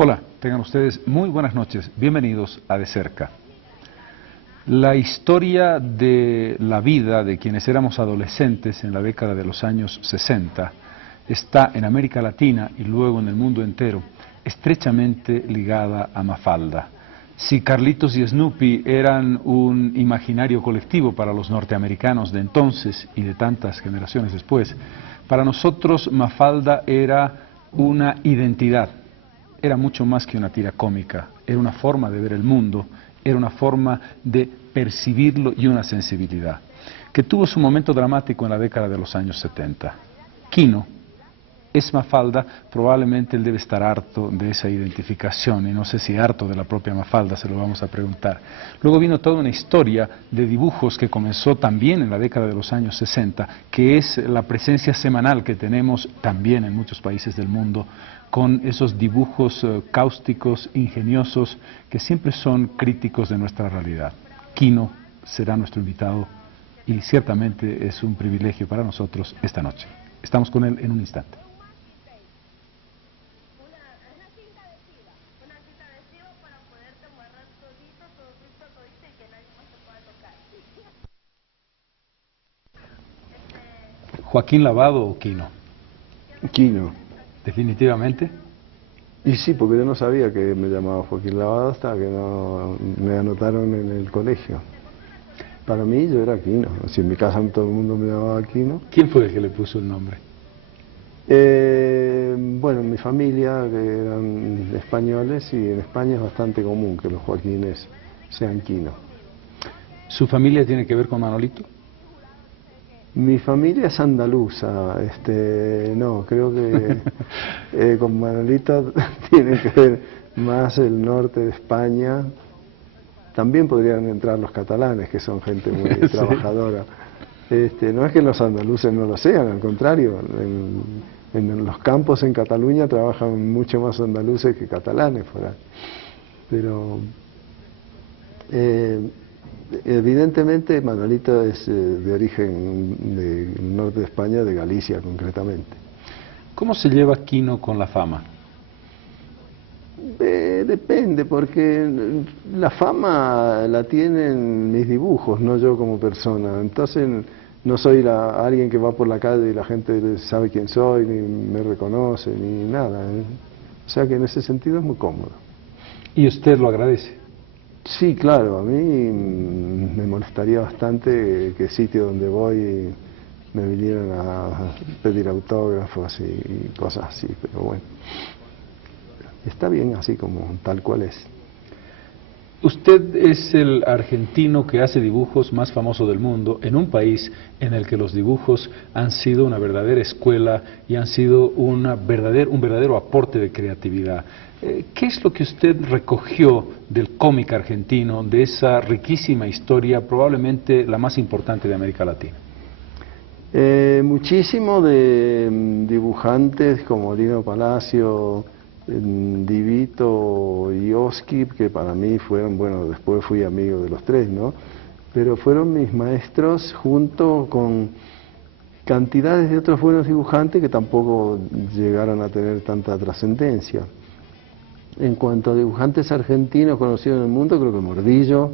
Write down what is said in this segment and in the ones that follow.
Hola, tengan ustedes muy buenas noches. Bienvenidos a De Cerca. La historia de la vida de quienes éramos adolescentes en la década de los años 60 está en América Latina y luego en el mundo entero estrechamente ligada a Mafalda. Si Carlitos y Snoopy eran un imaginario colectivo para los norteamericanos de entonces y de tantas generaciones después, para nosotros Mafalda era una identidad. Era mucho más que una tira cómica, era una forma de ver el mundo, era una forma de percibirlo y una sensibilidad, que tuvo su momento dramático en la década de los años 70. Quino es Mafalda, probablemente él debe estar harto de esa identificación, y no sé si harto de la propia Mafalda, se lo vamos a preguntar. Luego vino toda una historia de dibujos que comenzó también en la década de los años 60, que es la presencia semanal que tenemos también en muchos países del mundo, con esos dibujos cáusticos, ingeniosos, que siempre son críticos de nuestra realidad. Quino será nuestro invitado y ciertamente es un privilegio para nosotros esta noche. Estamos con él en un instante. ¿Joaquín Lavado o Quino? Quino. ¿Definitivamente? Y sí, porque yo no sabía que me llamaba Joaquín Lavado hasta que no me anotaron en el colegio. Para mí yo era Quino, así en mi casa todo el mundo me llamaba Quino. ¿Quién fue el que le puso el nombre? Bueno, en mi familia, que eran españoles, y en España es bastante común que los Joaquines sean Quino. ¿Su familia tiene que ver con Manolito? Mi familia es andaluza, no, creo que con Manolito tiene que ver más el norte de España. También podrían entrar los catalanes, que son gente muy trabajadora. No es que los andaluces no lo sean, al contrario, en los campos en Cataluña trabajan mucho más andaluces que catalanes por ahí. Pero evidentemente Manolito es de origen del norte de España, de Galicia concretamente. ¿Cómo se lleva Quino con la fama? Depende, porque la fama la tienen mis dibujos, no yo como persona. Entonces no soy alguien que va por la calle y la gente sabe quién soy, ni me reconoce, ni nada. O sea que en ese sentido es muy cómodo. ¿Y usted lo agradece? Sí, claro, a mí me molestaría bastante que sitio donde voy me vinieran a pedir autógrafos y cosas así, pero bueno, está bien así como tal cual es. Usted es el argentino que hace dibujos más famoso del mundo en un país en el que los dibujos han sido una verdadera escuela y han sido un verdadero aporte de creatividad. ¿Qué es lo que usted recogió del cómic argentino, de esa riquísima historia, probablemente la más importante de América Latina? Muchísimo de dibujantes como Lino Palacio, Divito y Oskip, que para mí fueron, bueno, después fui amigo de los tres, ¿no? Pero fueron mis maestros junto con cantidades de otros buenos dibujantes que tampoco llegaron a tener tanta trascendencia. En cuanto a dibujantes argentinos conocidos en el mundo, creo que Mordillo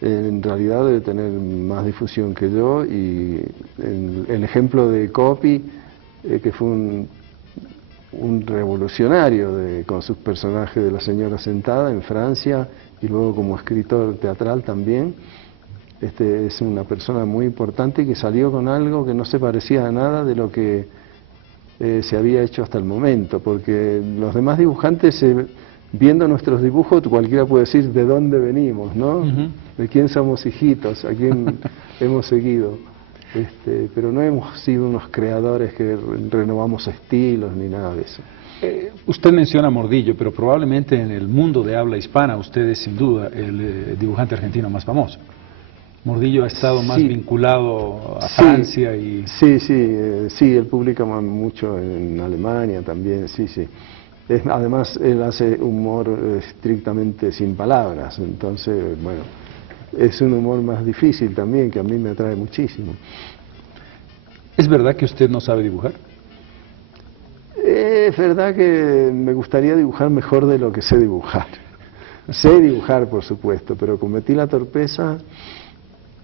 en realidad debe tener más difusión que yo, y el ejemplo de Coppi, que fue un revolucionario con sus personajes de La señora sentada en Francia, y luego como escritor teatral también. Es una persona muy importante que salió con algo que no se parecía a nada de lo que se había hecho hasta el momento, porque los demás dibujantes, viendo nuestros dibujos, cualquiera puede decir de dónde venimos, ¿no? De quién somos hijitos, a quién hemos seguido. Pero no hemos sido unos creadores que renovamos estilos ni nada de eso. Usted menciona Mordillo, pero probablemente en el mundo de habla hispana usted es sin duda el dibujante argentino más famoso. Mordillo ha estado más vinculado a Francia y... Sí, él publica mucho en Alemania también, sí. Además, él hace humor estrictamente sin palabras, entonces, bueno, es un humor más difícil también, que a mí me atrae muchísimo. ¿Es verdad que usted no sabe dibujar? es verdad que me gustaría dibujar mejor de lo que sé dibujar. Sé dibujar, por supuesto, pero cometí la torpeza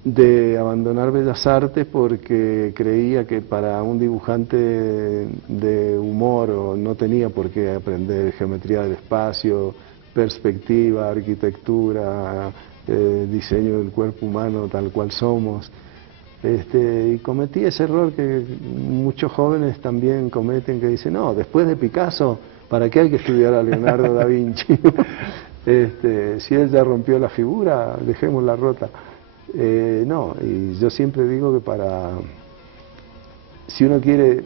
de abandonar Bellas Artes porque creía que para un dibujante de humor no tenía por qué aprender geometría del espacio, perspectiva, arquitectura, diseño del cuerpo humano tal cual somos. Y cometí ese error que muchos jóvenes también cometen, que dicen, no, después de Picasso, ¿para qué hay que estudiar a Leonardo da Vinci? Si él ya rompió la figura, dejémosla rota. No, y yo siempre digo que si uno quiere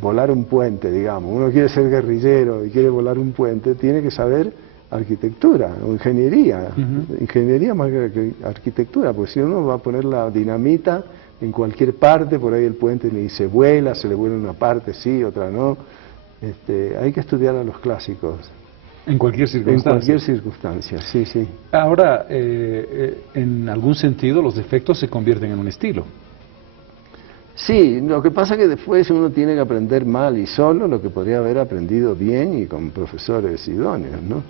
volar un puente, digamos, uno quiere ser guerrillero y quiere volar un puente, tiene que saber arquitectura o ingeniería, ingeniería más que arquitectura, porque si uno va a poner la dinamita en cualquier parte, por ahí el puente ni se vuela, se le vuela una parte sí, otra no. Hay que estudiar a los clásicos. En cualquier circunstancia. En cualquier circunstancia, sí, sí. Ahora, en algún sentido, los defectos se convierten en un estilo. Sí, lo que pasa es que después uno tiene que aprender mal y solo lo que podría haber aprendido bien y con profesores idóneos, ¿no?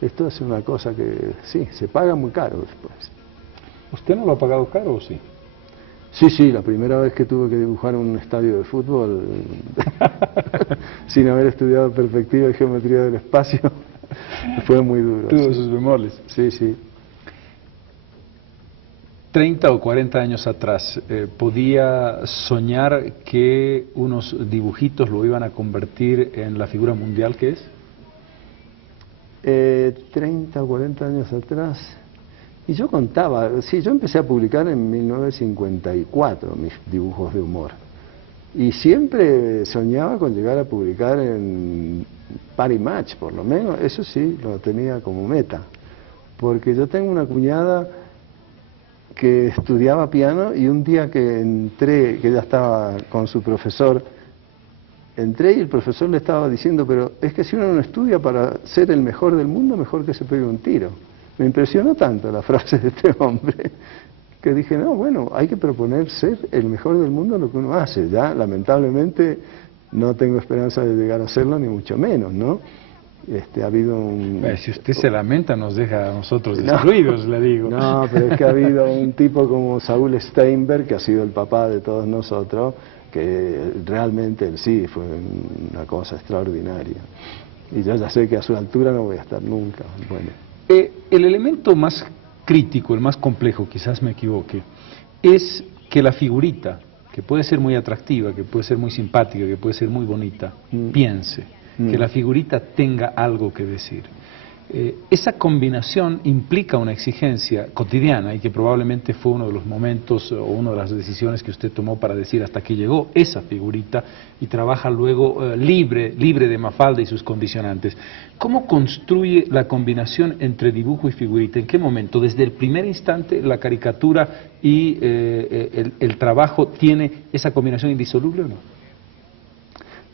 Esto es una cosa que, sí, se paga muy caro después. ¿Usted no lo ha pagado caro o sí? Sí, sí, la primera vez que tuve que dibujar un estadio de fútbol sin haber estudiado perspectiva y geometría del espacio fue muy duro. Tuvo sí. sus bemoles. Sí, sí. 30 o 40 años atrás, ¿podía soñar que unos dibujitos lo iban a convertir en la figura mundial que es? 30 o 40 años atrás, y yo contaba, sí, yo empecé a publicar en 1954 mis dibujos de humor, y siempre soñaba con llegar a publicar en Par y Match, por lo menos, eso sí, lo tenía como meta, porque yo tengo una cuñada que estudiaba piano y un día que entré, que ella estaba con su profesor, entré y el profesor le estaba diciendo, pero es que si uno no estudia para ser el mejor del mundo, mejor que se pegue un tiro. Me impresionó tanto la frase de este hombre, que dije, no, bueno, hay que proponer ser el mejor del mundo en lo que uno hace. Ya, lamentablemente, no tengo esperanza de llegar a serlo, ni mucho menos, ¿no? Ha habido un... Si usted se lamenta, nos deja a nosotros destruidos, le digo. No, pero es que ha habido un tipo como Saúl Steinberg, que ha sido el papá de todos nosotros, que realmente él sí fue una cosa extraordinaria. Y yo ya sé que a su altura no voy a estar nunca. Bueno. El elemento más crítico, el más complejo, quizás me equivoque, es que la figurita, que puede ser muy atractiva, que puede ser muy simpática, que puede ser muy bonita, piense, que la figurita tenga algo que decir. Esa combinación implica una exigencia cotidiana y que probablemente fue uno de los momentos o una de las decisiones que usted tomó para decir hasta aquí llegó esa figurita y trabaja luego libre de Mafalda y sus condicionantes. ¿Cómo construye la combinación entre dibujo y figurita? ¿En qué momento? ¿Desde el primer instante la caricatura y el trabajo tiene esa combinación indisoluble o no?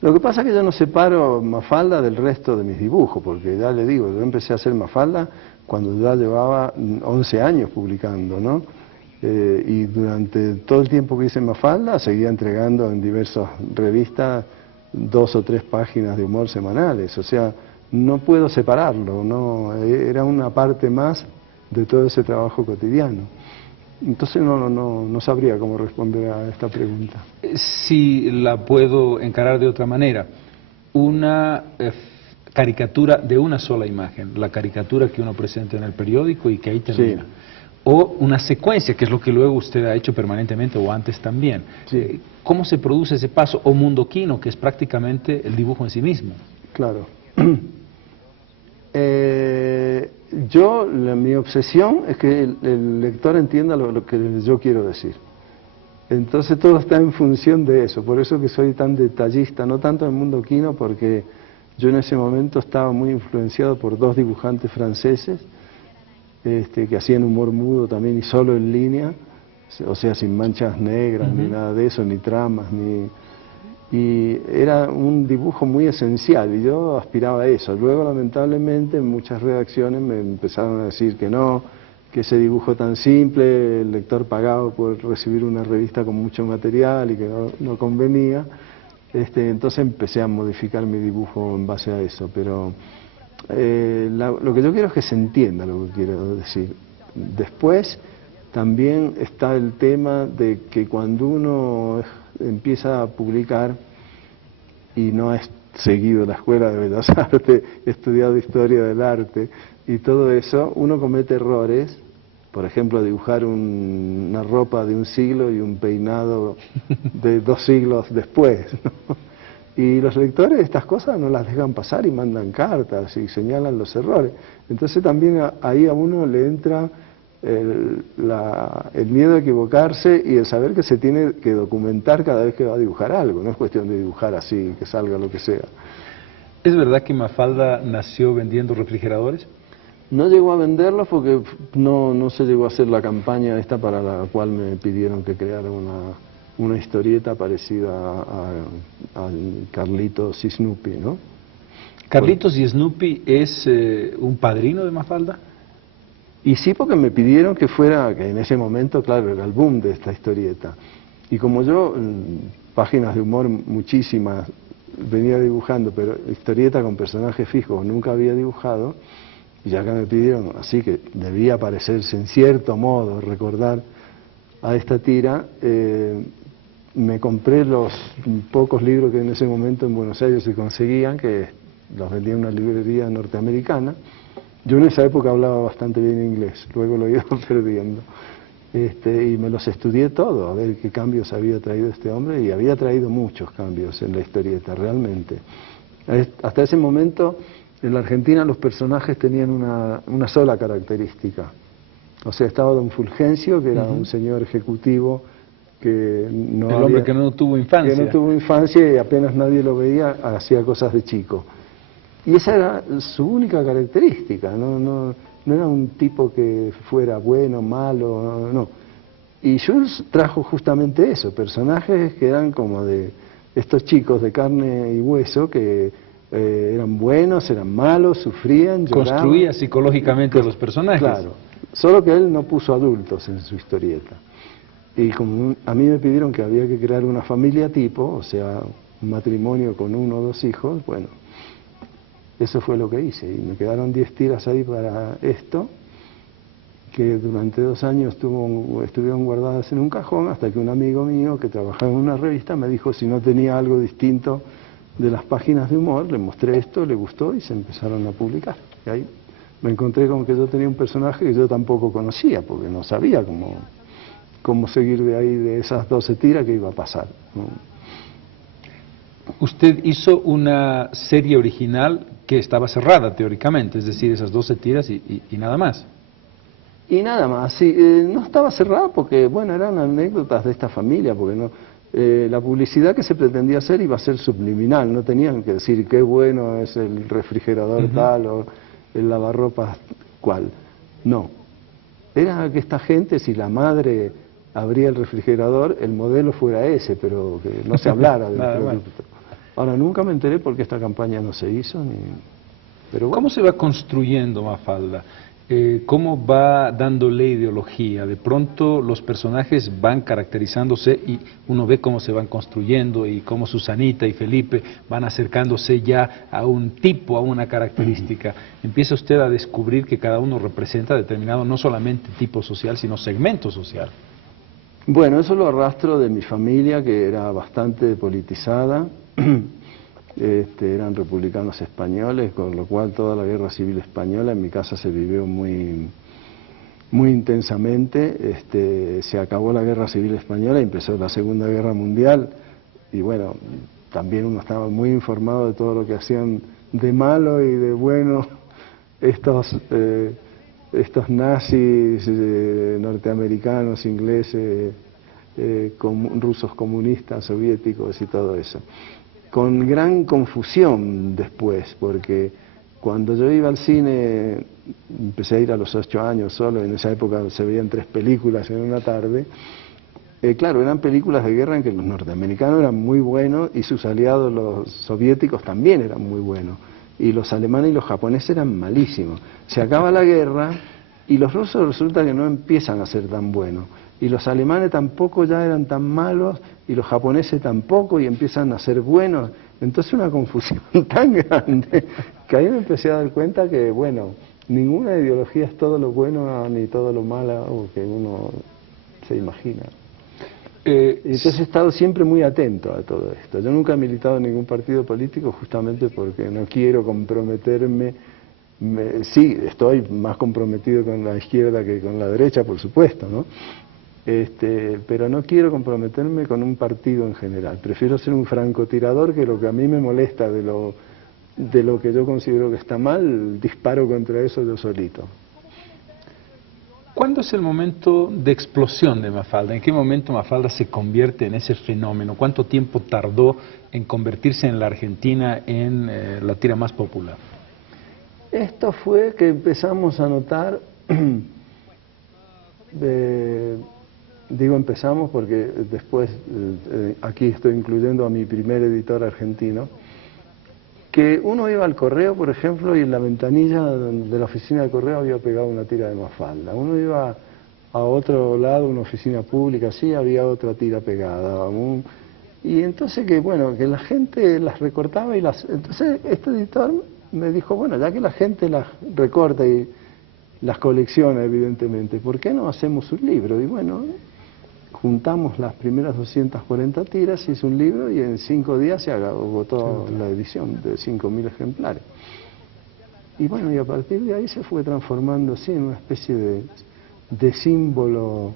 Lo que pasa es que yo no separo Mafalda del resto de mis dibujos, porque ya le digo, yo empecé a hacer Mafalda cuando ya llevaba 11 años publicando, ¿no? Y durante todo el tiempo que hice Mafalda seguía entregando en diversas revistas 2 o 3 páginas de humor semanales, o sea, no puedo separarlo, no, era una parte más de todo ese trabajo cotidiano. Entonces no sabría cómo responder a esta pregunta. Si la puedo encarar de otra manera, una caricatura de una sola imagen, la caricatura que uno presenta en el periódico y que ahí termina. Sí. O una secuencia, que es lo que luego usted ha hecho permanentemente o antes también. Sí. ¿Cómo se produce ese paso? O mundoquino, que es prácticamente el dibujo en sí mismo. Claro. Mi obsesión es que el lector entienda lo que yo quiero decir. Entonces todo está en función de eso, por eso que soy tan detallista, no tanto en el mundo quino, porque yo en ese momento estaba muy influenciado por 2 dibujantes franceses que hacían humor mudo también y solo en línea, o sea, sin manchas negras, ni nada de eso, ni tramas, y era un dibujo muy esencial y yo aspiraba a eso. Luego lamentablemente en muchas redacciones me empezaron a decir que no, que ese dibujo tan simple, el lector pagaba por recibir una revista con mucho material y que no convenía. Entonces empecé a modificar mi dibujo en base a eso, pero lo que yo quiero es que se entienda lo que quiero decir. Después también está el tema de que cuando uno empieza a publicar y no ha seguido la Escuela de Bellas Artes, estudiado Historia del Arte y todo eso, uno comete errores. Por ejemplo, dibujar una ropa de un siglo y un peinado de 2 siglos después, ¿no? Y los lectores estas cosas no las dejan pasar y mandan cartas y señalan los errores. Entonces también ahí a uno le entra el miedo a equivocarse y el saber que se tiene que documentar cada vez que va a dibujar algo. No es cuestión de dibujar así, que salga lo que sea. ¿Es verdad que Mafalda nació vendiendo refrigeradores? No llegó a venderlos porque no se llegó a hacer la campaña esta para la cual me pidieron que creara una historieta parecida a Carlitos y Snoopy, ¿no? ¿Carlitos y Snoopy es un padrino de Mafalda? Y sí, porque me pidieron que en ese momento, claro, era el boom de esta historieta. Y como yo, páginas de humor muchísimas, venía dibujando, pero historieta con personajes fijos nunca había dibujado, y ya que me pidieron, así que debía parecerse en cierto modo, recordar a esta tira, me compré los pocos libros que en ese momento en Buenos Aires se conseguían, que los vendía en una librería norteamericana. Yo en esa época hablaba bastante bien inglés, luego lo he ido perdiendo. Y me los estudié todo, a ver qué cambios había traído este hombre, y había traído muchos cambios en la historieta, realmente. Hasta ese momento, en la Argentina los personajes tenían una sola característica. O sea, estaba don Fulgencio, que era un señor ejecutivo que no el hombre que no tuvo infancia. Que no tuvo infancia y apenas nadie lo veía, hacía cosas de chico. Y esa era su única característica, no era un tipo que fuera bueno, malo, no. Y Jules trajo justamente eso, personajes que eran como de estos chicos de carne y hueso que eran buenos, eran malos, sufrían, lloraban. Construía psicológicamente a los personajes. Claro, solo que él no puso adultos en su historieta. Y como a mí me pidieron que había que crear una familia tipo, o sea, un matrimonio con 1 o 2 hijos, bueno, eso fue lo que hice. Y me quedaron 10 tiras ahí para esto, que durante 2 años estuvieron guardadas en un cajón, hasta que un amigo mío que trabajaba en una revista me dijo si no tenía algo distinto de las páginas de humor, le mostré esto, le gustó y se empezaron a publicar. Y ahí me encontré con que yo tenía un personaje que yo tampoco conocía, porque no sabía cómo seguir de ahí, de esas 12 tiras que iba a pasar, ¿no? Usted hizo una serie original que estaba cerrada teóricamente, es decir, esas 12 tiras y nada más. Y nada más, sí, no estaba cerrada porque, bueno, eran anécdotas de esta familia, porque no, la publicidad que se pretendía hacer iba a ser subliminal, no tenían que decir qué bueno es el refrigerador tal o el lavarropas cual, no. Era que esta gente, si la madre abría el refrigerador, el modelo fuera ese, pero que no se hablara del producto. Ahora, nunca me enteré por qué esta campaña no se hizo, pero bueno. ¿Cómo se va construyendo Mafalda? ¿Cómo va dándole ideología? De pronto los personajes van caracterizándose y uno ve cómo se van construyendo y cómo Susanita y Felipe van acercándose ya a un tipo, a una característica. Empieza usted a descubrir que cada uno representa determinado, no solamente tipo social, sino segmento social. Bueno, eso lo arrastro de mi familia, que era bastante politizada. Eran republicanos españoles, con lo cual toda la guerra civil española en mi casa se vivió muy intensamente. Se acabó la guerra civil española y empezó la Segunda Guerra Mundial, y bueno, también uno estaba muy informado de todo lo que hacían de malo y de bueno estos nazis norteamericanos, ingleses, rusos comunistas, soviéticos y todo eso. Con gran confusión después, porque cuando yo iba al cine, empecé a ir a los 8 años solo, en esa época se veían 3 películas en una tarde. Claro, eran películas de guerra en que los norteamericanos eran muy buenos y sus aliados los soviéticos también eran muy buenos, y los alemanes y los japoneses eran malísimos. Se acaba la guerra y los rusos resulta que no empiezan a ser tan buenos. y los alemanes tampoco ya eran tan malos, y los japoneses tampoco, y empiezan a ser buenos. Entonces una confusión tan grande, que ahí me empecé a dar cuenta que, bueno, ninguna ideología es todo lo bueno ni todo lo malo que uno se imagina. Entonces he estado siempre muy atento a todo esto. Yo nunca he militado en ningún partido político justamente porque no quiero comprometerme. Sí, estoy más comprometido con la izquierda que con la derecha, por supuesto, ¿no? Pero no quiero comprometerme con un partido en general. Prefiero ser un francotirador, que lo que a mí me molesta de lo que yo considero que está mal, disparo contra eso yo solito. ¿Cuándo es el momento de explosión de Mafalda? ¿En qué momento Mafalda se convierte en ese fenómeno? ¿Cuánto tiempo tardó en convertirse en la Argentina en la tira más popular? Esto fue que empezamos a notar, digo empezamos porque después, aquí estoy incluyendo a mi primer editor argentino, que uno iba al correo, por ejemplo, y en la ventanilla de la oficina de correo había pegado una tira de Mafalda. Uno iba a otro lado, una oficina pública, sí, había otra tira pegada. Y entonces que, bueno, que la gente las recortaba y las... Entonces este editor me dijo, bueno, ya que la gente las recorta y las colecciona, evidentemente, ¿por qué no hacemos un libro? Y bueno, juntamos las primeras 240 tiras, hice un libro y en 5 días se agotó la edición de 5.000 ejemplares. Y bueno, y a partir de ahí se fue transformando así en una especie de símbolo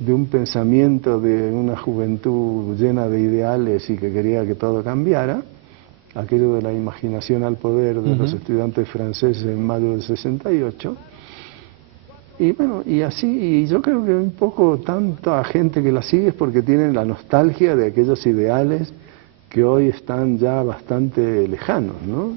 de un pensamiento de una juventud llena de ideales y que quería que todo cambiara, aquello de la imaginación al poder de los estudiantes franceses en mayo del 68. Y bueno, y así, y yo creo que un poco tanta gente que la sigue es porque tienen la nostalgia de aquellos ideales que hoy están ya bastante lejanos, ¿no?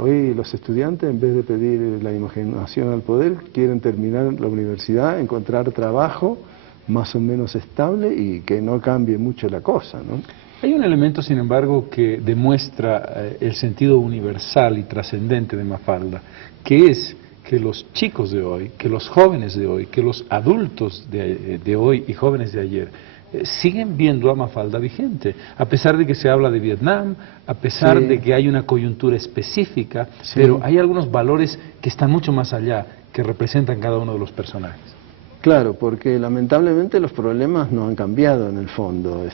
Hoy los estudiantes, en vez de pedir la imaginación al poder, quieren terminar la universidad, encontrar trabajo más o menos estable y que no cambie mucho la cosa, ¿no? Hay un elemento, sin embargo, que demuestra el sentido universal y trascendente de Mafalda, que es que los chicos de hoy, que los jóvenes de hoy, que los adultos de hoy y jóvenes de ayer siguen viendo a Mafalda vigente, a pesar de que se habla de Vietnam, a pesar de que hay una coyuntura específica, pero hay algunos valores que están mucho más allá, que representan cada uno de los personajes. Claro, porque lamentablemente los problemas no han cambiado en el fondo.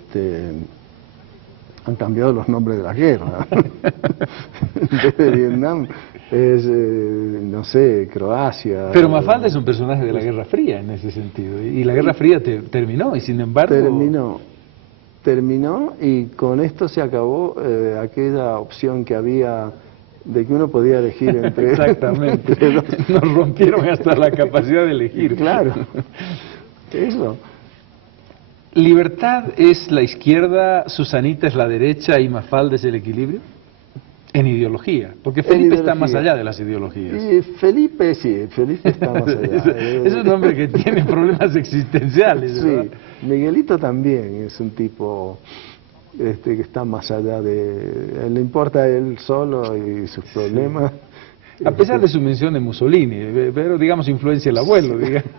Han cambiado los nombres de la guerra. En vez de Vietnam es, no sé, Croacia. Pero Mafalda es un personaje de la Guerra Fría en ese sentido, y la Guerra Fría terminó, y sin embargo... Terminó, y con esto se acabó aquella opción que había de que uno podía elegir entre... Exactamente, entre nos rompieron hasta la capacidad de elegir. Claro, eso. ¿Libertad es la izquierda, Susanita es la derecha y Mafalda es el equilibrio? En ideología, porque Felipe está más allá de las ideologías. Y Felipe, sí, Felipe está más allá. Es un hombre que tiene problemas existenciales, ¿verdad? Sí, Miguelito también es un tipo que está más allá de... Le importa a él solo y sus problemas. A pesar de su mención de Mussolini, pero digamos influencia el abuelo, digamos.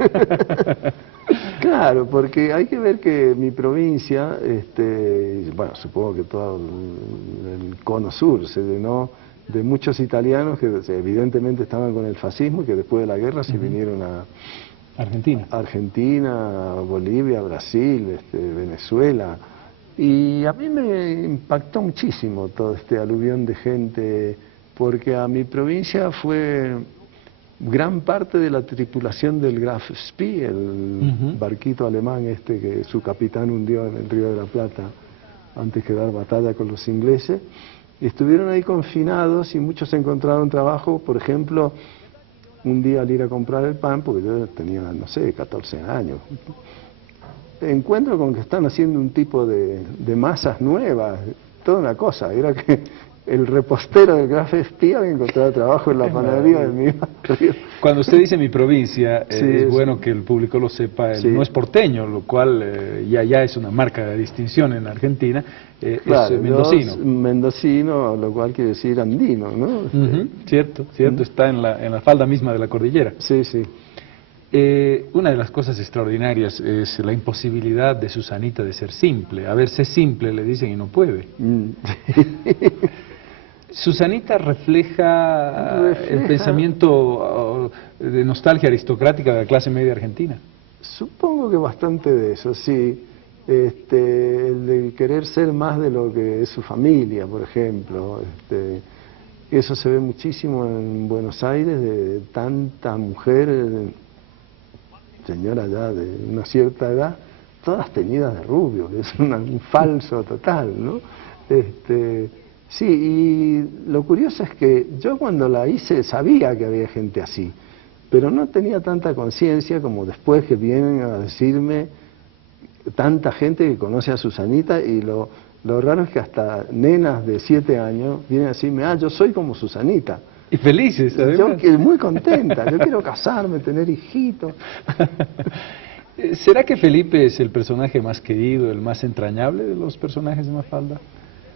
Claro, porque hay que ver que mi provincia, bueno, supongo que todo el cono sur se llenó de muchos italianos que evidentemente estaban con el fascismo y que después de la guerra se vinieron a Argentina, Bolivia, Brasil, Venezuela. Y a mí me impactó muchísimo todo este aluvión de gente, porque a mi provincia fue gran parte de la tripulación del Graf Spee, el barquito alemán que su capitán hundió en el Río de la Plata antes de dar batalla con los ingleses. Estuvieron ahí confinados y muchos encontraron trabajo, por ejemplo, un día al ir a comprar el pan, porque yo tenía, no sé, 14 años, encuentro con que están haciendo un tipo de masas nuevas, toda una cosa, era que el repostero del Graf Spee había encontrado trabajo en la panadería de mi barrio. Cuando usted dice mi provincia, es bueno que el público lo sepa, no es porteño, lo cual ya es una marca de distinción en Argentina, claro, es mendocino. Mendocino, lo cual quiere decir andino, ¿no? Cierto, está en la falda misma de la cordillera. Sí, sí. Una de las cosas extraordinarias es la imposibilidad de Susanita de ser simple. A ver, sé simple, le dicen y no puede. Susanita refleja el pensamiento de nostalgia aristocrática de la clase media argentina. Supongo que bastante de eso, sí. El de querer ser más de lo que es su familia, por ejemplo. Eso se ve muchísimo en Buenos Aires, de tanta mujer, señora ya de una cierta edad, todas teñidas de rubio, que es un falso total, ¿no? Sí, y lo curioso es que yo cuando la hice sabía que había gente así, pero no tenía tanta conciencia como después que vienen a decirme tanta gente que conoce a Susanita, y lo raro es que hasta nenas de 7 años vienen a decirme, yo soy como Susanita. Y felices, además. Yo muy contenta, yo quiero casarme, tener hijitos. ¿Será que Felipe es el personaje más querido, el más entrañable de los personajes de Mafalda?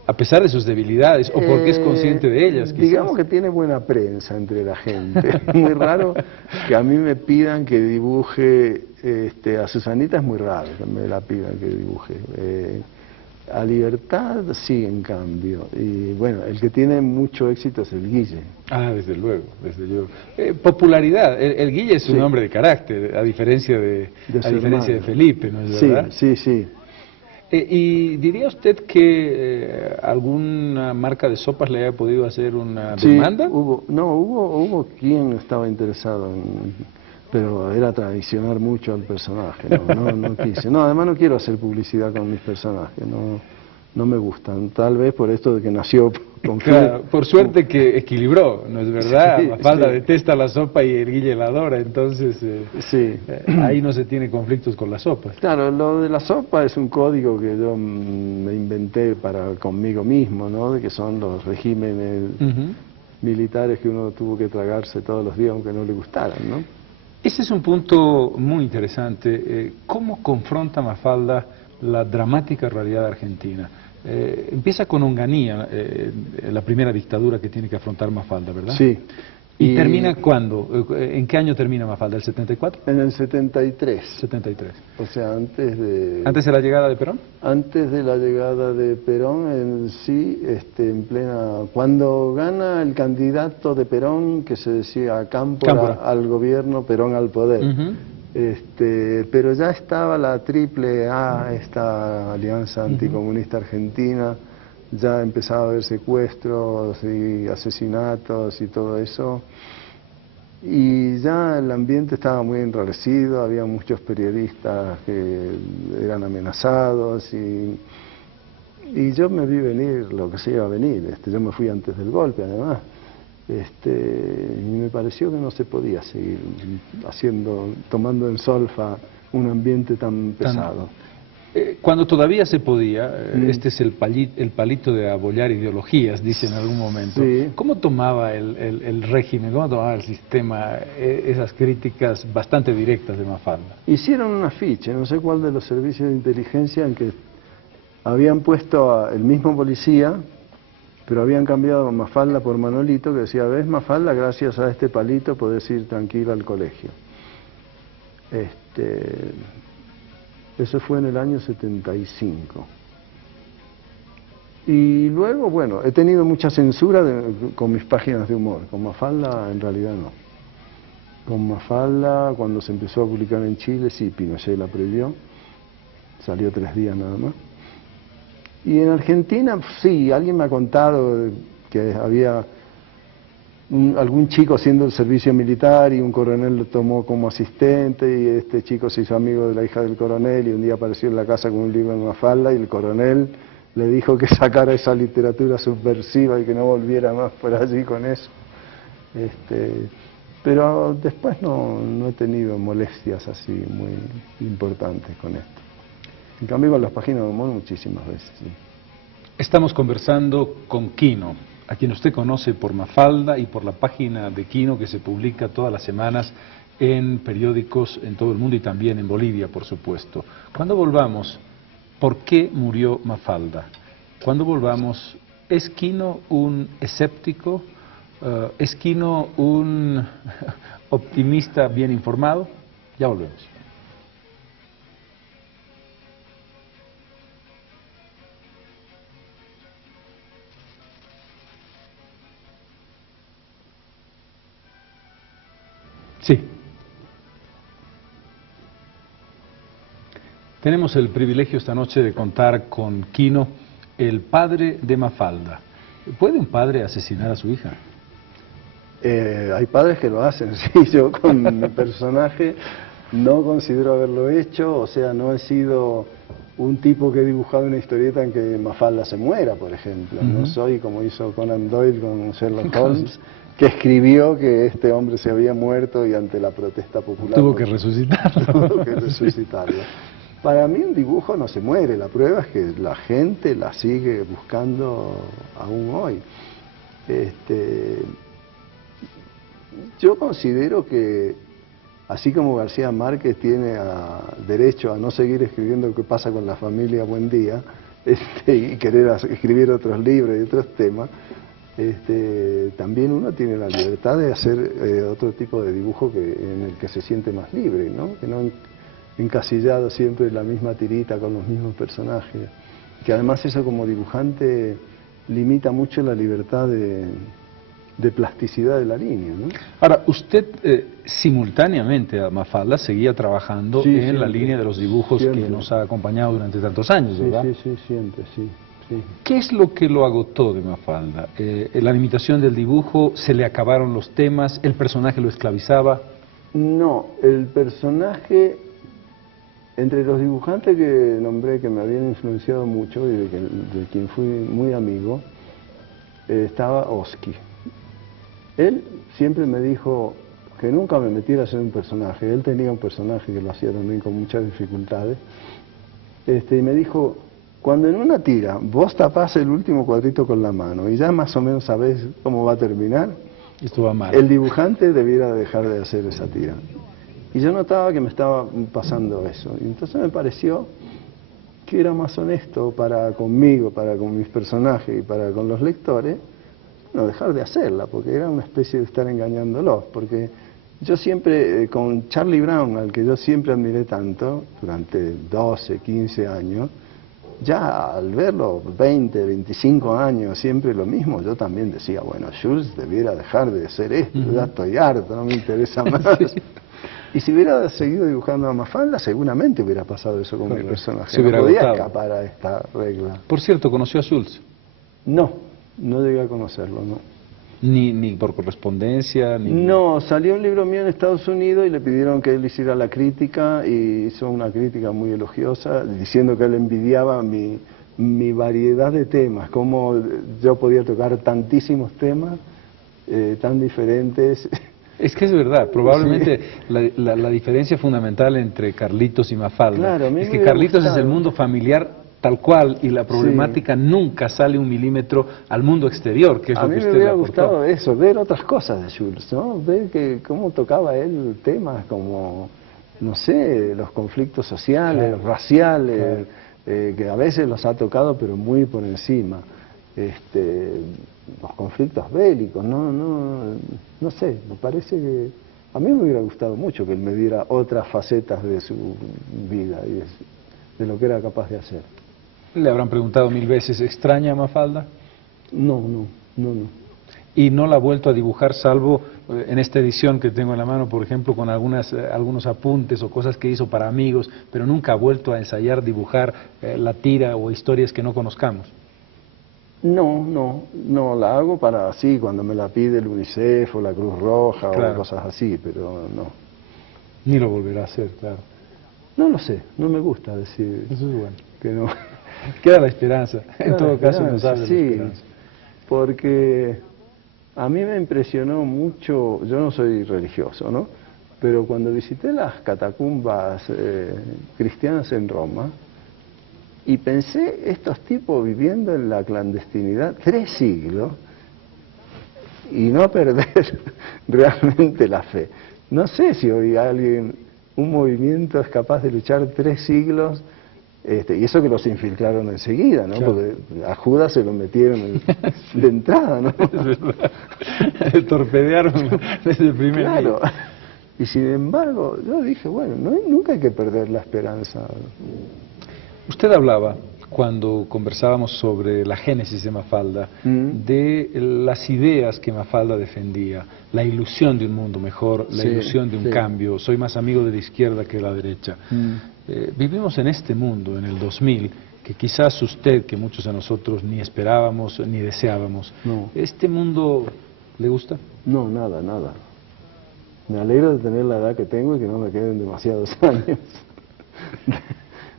A pesar de sus debilidades, o porque es consciente de ellas, quizás. Digamos que tiene buena prensa entre la gente. Es muy raro que a mí me pidan que dibuje, a Susanita es muy raro que me la pidan que dibuje. A Libertad sí, en cambio. Y bueno, el que tiene mucho éxito es el Guille. Desde luego, desde luego. Popularidad, el Guille es un hombre de carácter, a diferencia de Felipe, ¿no es verdad? Sí. ¿Y diría usted que alguna marca de sopas le haya podido hacer una demanda? Hubo quien estaba interesado pero era traicionar mucho al personaje, no quise. No, además no quiero hacer publicidad con mis personajes, no me gustan, tal vez por esto de que nació con Claro, por suerte que equilibró, ¿no es verdad? Mafalda detesta la sopa y el Guille la adora, entonces ahí no se tiene conflictos con las sopas. Claro, lo de la sopa es un código que yo me inventé conmigo mismo, ¿no? De que son los regímenes militares que uno tuvo que tragarse todos los días aunque no le gustaran, ¿no? Ese es un punto muy interesante. ¿Cómo confronta Mafalda la dramática realidad argentina? Empieza con Onganía, la primera dictadura que tiene que afrontar Mafalda, ¿verdad? Sí. ¿Y termina cuándo? ¿En qué año termina Mafalda? ¿El 74? En el 73. 73. O sea, antes de... ¿Antes de la llegada de Perón? Antes de la llegada de Perón, en plena... Cuando gana el candidato de Perón, que se decía Cámpora al gobierno, Perón al poder. Pero ya estaba la triple A, esta alianza anticomunista argentina, ya empezaba a haber secuestros y asesinatos y todo eso, y ya el ambiente estaba muy enrarecido, había muchos periodistas que eran amenazados, y yo me vi venir lo que se iba a venir. Yo me fui antes del golpe, además. Y me pareció que no se podía seguir tomando en solfa un ambiente tan pesado. Cuando todavía se podía, este es el palito de abollar ideologías, dice en algún momento. Sí. ¿Cómo tomaba el régimen, cómo tomaba el sistema esas críticas bastante directas de Mafalda? Hicieron un afiche, no sé cuál de los servicios de inteligencia, en que habían puesto el mismo policía, pero habían cambiado a Mafalda por Manolito, que decía, ves Mafalda, gracias a este palito podés ir tranquila al colegio. Eso fue en el año 75. Y luego, bueno, he tenido mucha censura con mis páginas de humor. Con Mafalda, en realidad, no. Con Mafalda, cuando se empezó a publicar en Chile, sí, Pinochet la prohibió. Salió 3 días nada más. Y en Argentina, sí, alguien me ha contado que había algún chico haciendo el servicio militar y un coronel lo tomó como asistente, y este chico se hizo amigo de la hija del coronel y un día apareció en la casa con un libro en Mafalda y el coronel le dijo que sacara esa literatura subversiva y que no volviera más por allí con eso. Pero después no he tenido molestias así muy importantes con esto. En cambio con las páginas de humor muchísimas veces. Sí. Estamos conversando con Quino, a quien usted conoce por Mafalda y por la página de Quino que se publica todas las semanas en periódicos en todo el mundo y también en Bolivia, por supuesto. Cuando volvamos, ¿por qué murió Mafalda? Cuando volvamos, ¿es Quino un escéptico? ¿Es Quino un optimista bien informado? Ya volvemos. Sí. Tenemos el privilegio esta noche de contar con Quino, el padre de Mafalda. ¿Puede un padre asesinar a su hija? Hay padres que lo hacen, sí. Yo con mi personaje no considero haberlo hecho, o sea, no he sido un tipo que he dibujado una historieta en que Mafalda se muera, por ejemplo. No soy como hizo Conan Doyle con Sherlock Holmes, que escribió que este hombre se había muerto y ante la protesta popular Tuvo que resucitarlo. Tuvo que resucitarlo. Para mí un dibujo no se muere, la prueba es que la gente la sigue buscando aún hoy. Yo considero que, así como García Márquez tiene derecho a no seguir escribiendo lo que pasa con la familia Buen Día, y querer escribir otros libros y otros temas, también uno tiene la libertad de hacer otro tipo de dibujo en el que se siente más libre, ¿no? Que no encasillado siempre en la misma tirita con los mismos personajes. Que además eso como dibujante limita mucho la libertad de plasticidad de la línea, ¿no? Ahora, usted simultáneamente a Mafalda seguía trabajando Sí, en siempre, la línea de los dibujos siempre. que nos ha acompañado durante tantos años, ¿verdad? Sí, siempre, sí. ¿Qué es lo que lo agotó de Mafalda? ¿La limitación del dibujo? ¿Se le acabaron los temas? ¿El personaje lo esclavizaba? No, el personaje, entre los dibujantes que nombré que me habían influenciado mucho y de quien fui muy amigo, estaba Oski. Él siempre me dijo que nunca me metiera a hacer un personaje. Él tenía un personaje que lo hacía también con muchas dificultades. Y me dijo, cuando en una tira vos tapás el último cuadrito con la mano y ya más o menos sabés cómo va a terminar, Esto va mal. el dibujante debiera dejar de hacer esa tira. Y yo notaba que me estaba pasando eso. Y entonces me pareció que era más honesto para conmigo, para con mis personajes y para con los lectores, no dejar de hacerla, porque era una especie de estar engañándolos. Porque yo siempre, con Charlie Brown, al que yo siempre admiré tanto, durante 12, 15 años, ya al verlo 20, 25 años, siempre lo mismo, yo también decía, bueno, Jules debiera dejar de hacer esto, ya estoy harto, no me interesa más. Y si hubiera seguido dibujando a Mafalda, seguramente hubiera pasado eso con mi personaje. Se hubiera no podía agotado. escapar a esta regla. Por cierto, ¿conoció a Schultz? No llegué a conocerlo, no. Ni por correspondencia, ni... No, salió un libro mío en Estados Unidos y le pidieron que él hiciera la crítica y hizo una crítica muy elogiosa, diciendo que él envidiaba mi variedad de temas, cómo yo podía tocar tantísimos temas tan diferentes. Es que es verdad, probablemente sí. la diferencia fundamental entre Carlitos y Mafalda claro, es que Carlitos es el mundo familiar tal cual y la problemática nunca sale un milímetro al mundo exterior, que es lo que usted le aportó. A mí me hubiera gustado eso, ver otras cosas de Jules, ¿no? Ver cómo tocaba él temas como, no sé, los conflictos sociales, raciales, que a veces los ha tocado pero muy por encima. Los conflictos bélicos, no sé, me parece que a mí me hubiera gustado mucho que él me diera otras facetas de su vida y de lo que era capaz de hacer. Le habrán preguntado 1000 veces, ¿extraña a Mafalda? No. ¿Y no la ha vuelto a dibujar, salvo en esta edición que tengo en la mano, por ejemplo, con algunos apuntes o cosas que hizo para amigos, pero nunca ha vuelto a ensayar, dibujar la tira o historias que no conozcamos? No, la hago para así, cuando me la pide el UNICEF o la Cruz Roja o cosas así, pero no. Ni lo volverá a hacer, claro. No lo sé, no me gusta decir. Eso es bueno. Que no. Queda la esperanza, en todo caso nos habla sí, la esperanza. Porque a mí me impresionó mucho, yo no soy religioso, ¿no? Pero cuando visité las catacumbas cristianas en Roma, y pensé, estos tipos viviendo en la clandestinidad 3 siglos, y no perder realmente la fe. No sé si hoy un movimiento es capaz de luchar 3 siglos, y eso que los infiltraron enseguida, ¿no? Claro. Porque a Judas se lo metieron de entrada, ¿no? Es verdad. Torpedearon desde el primer día. Y sin embargo, yo dije, bueno, nunca hay que perder la esperanza. Usted hablaba, cuando conversábamos sobre la génesis de Mafalda, de las ideas que Mafalda defendía, la ilusión de un mundo mejor, la ilusión de un cambio, soy más amigo de la izquierda que de la derecha. Vivimos en este mundo, en el 2000, que quizás usted, que muchos de nosotros ni esperábamos ni deseábamos. No. ¿Este mundo le gusta? No, nada, nada. Me alegro de tener la edad que tengo y que no me queden demasiados años.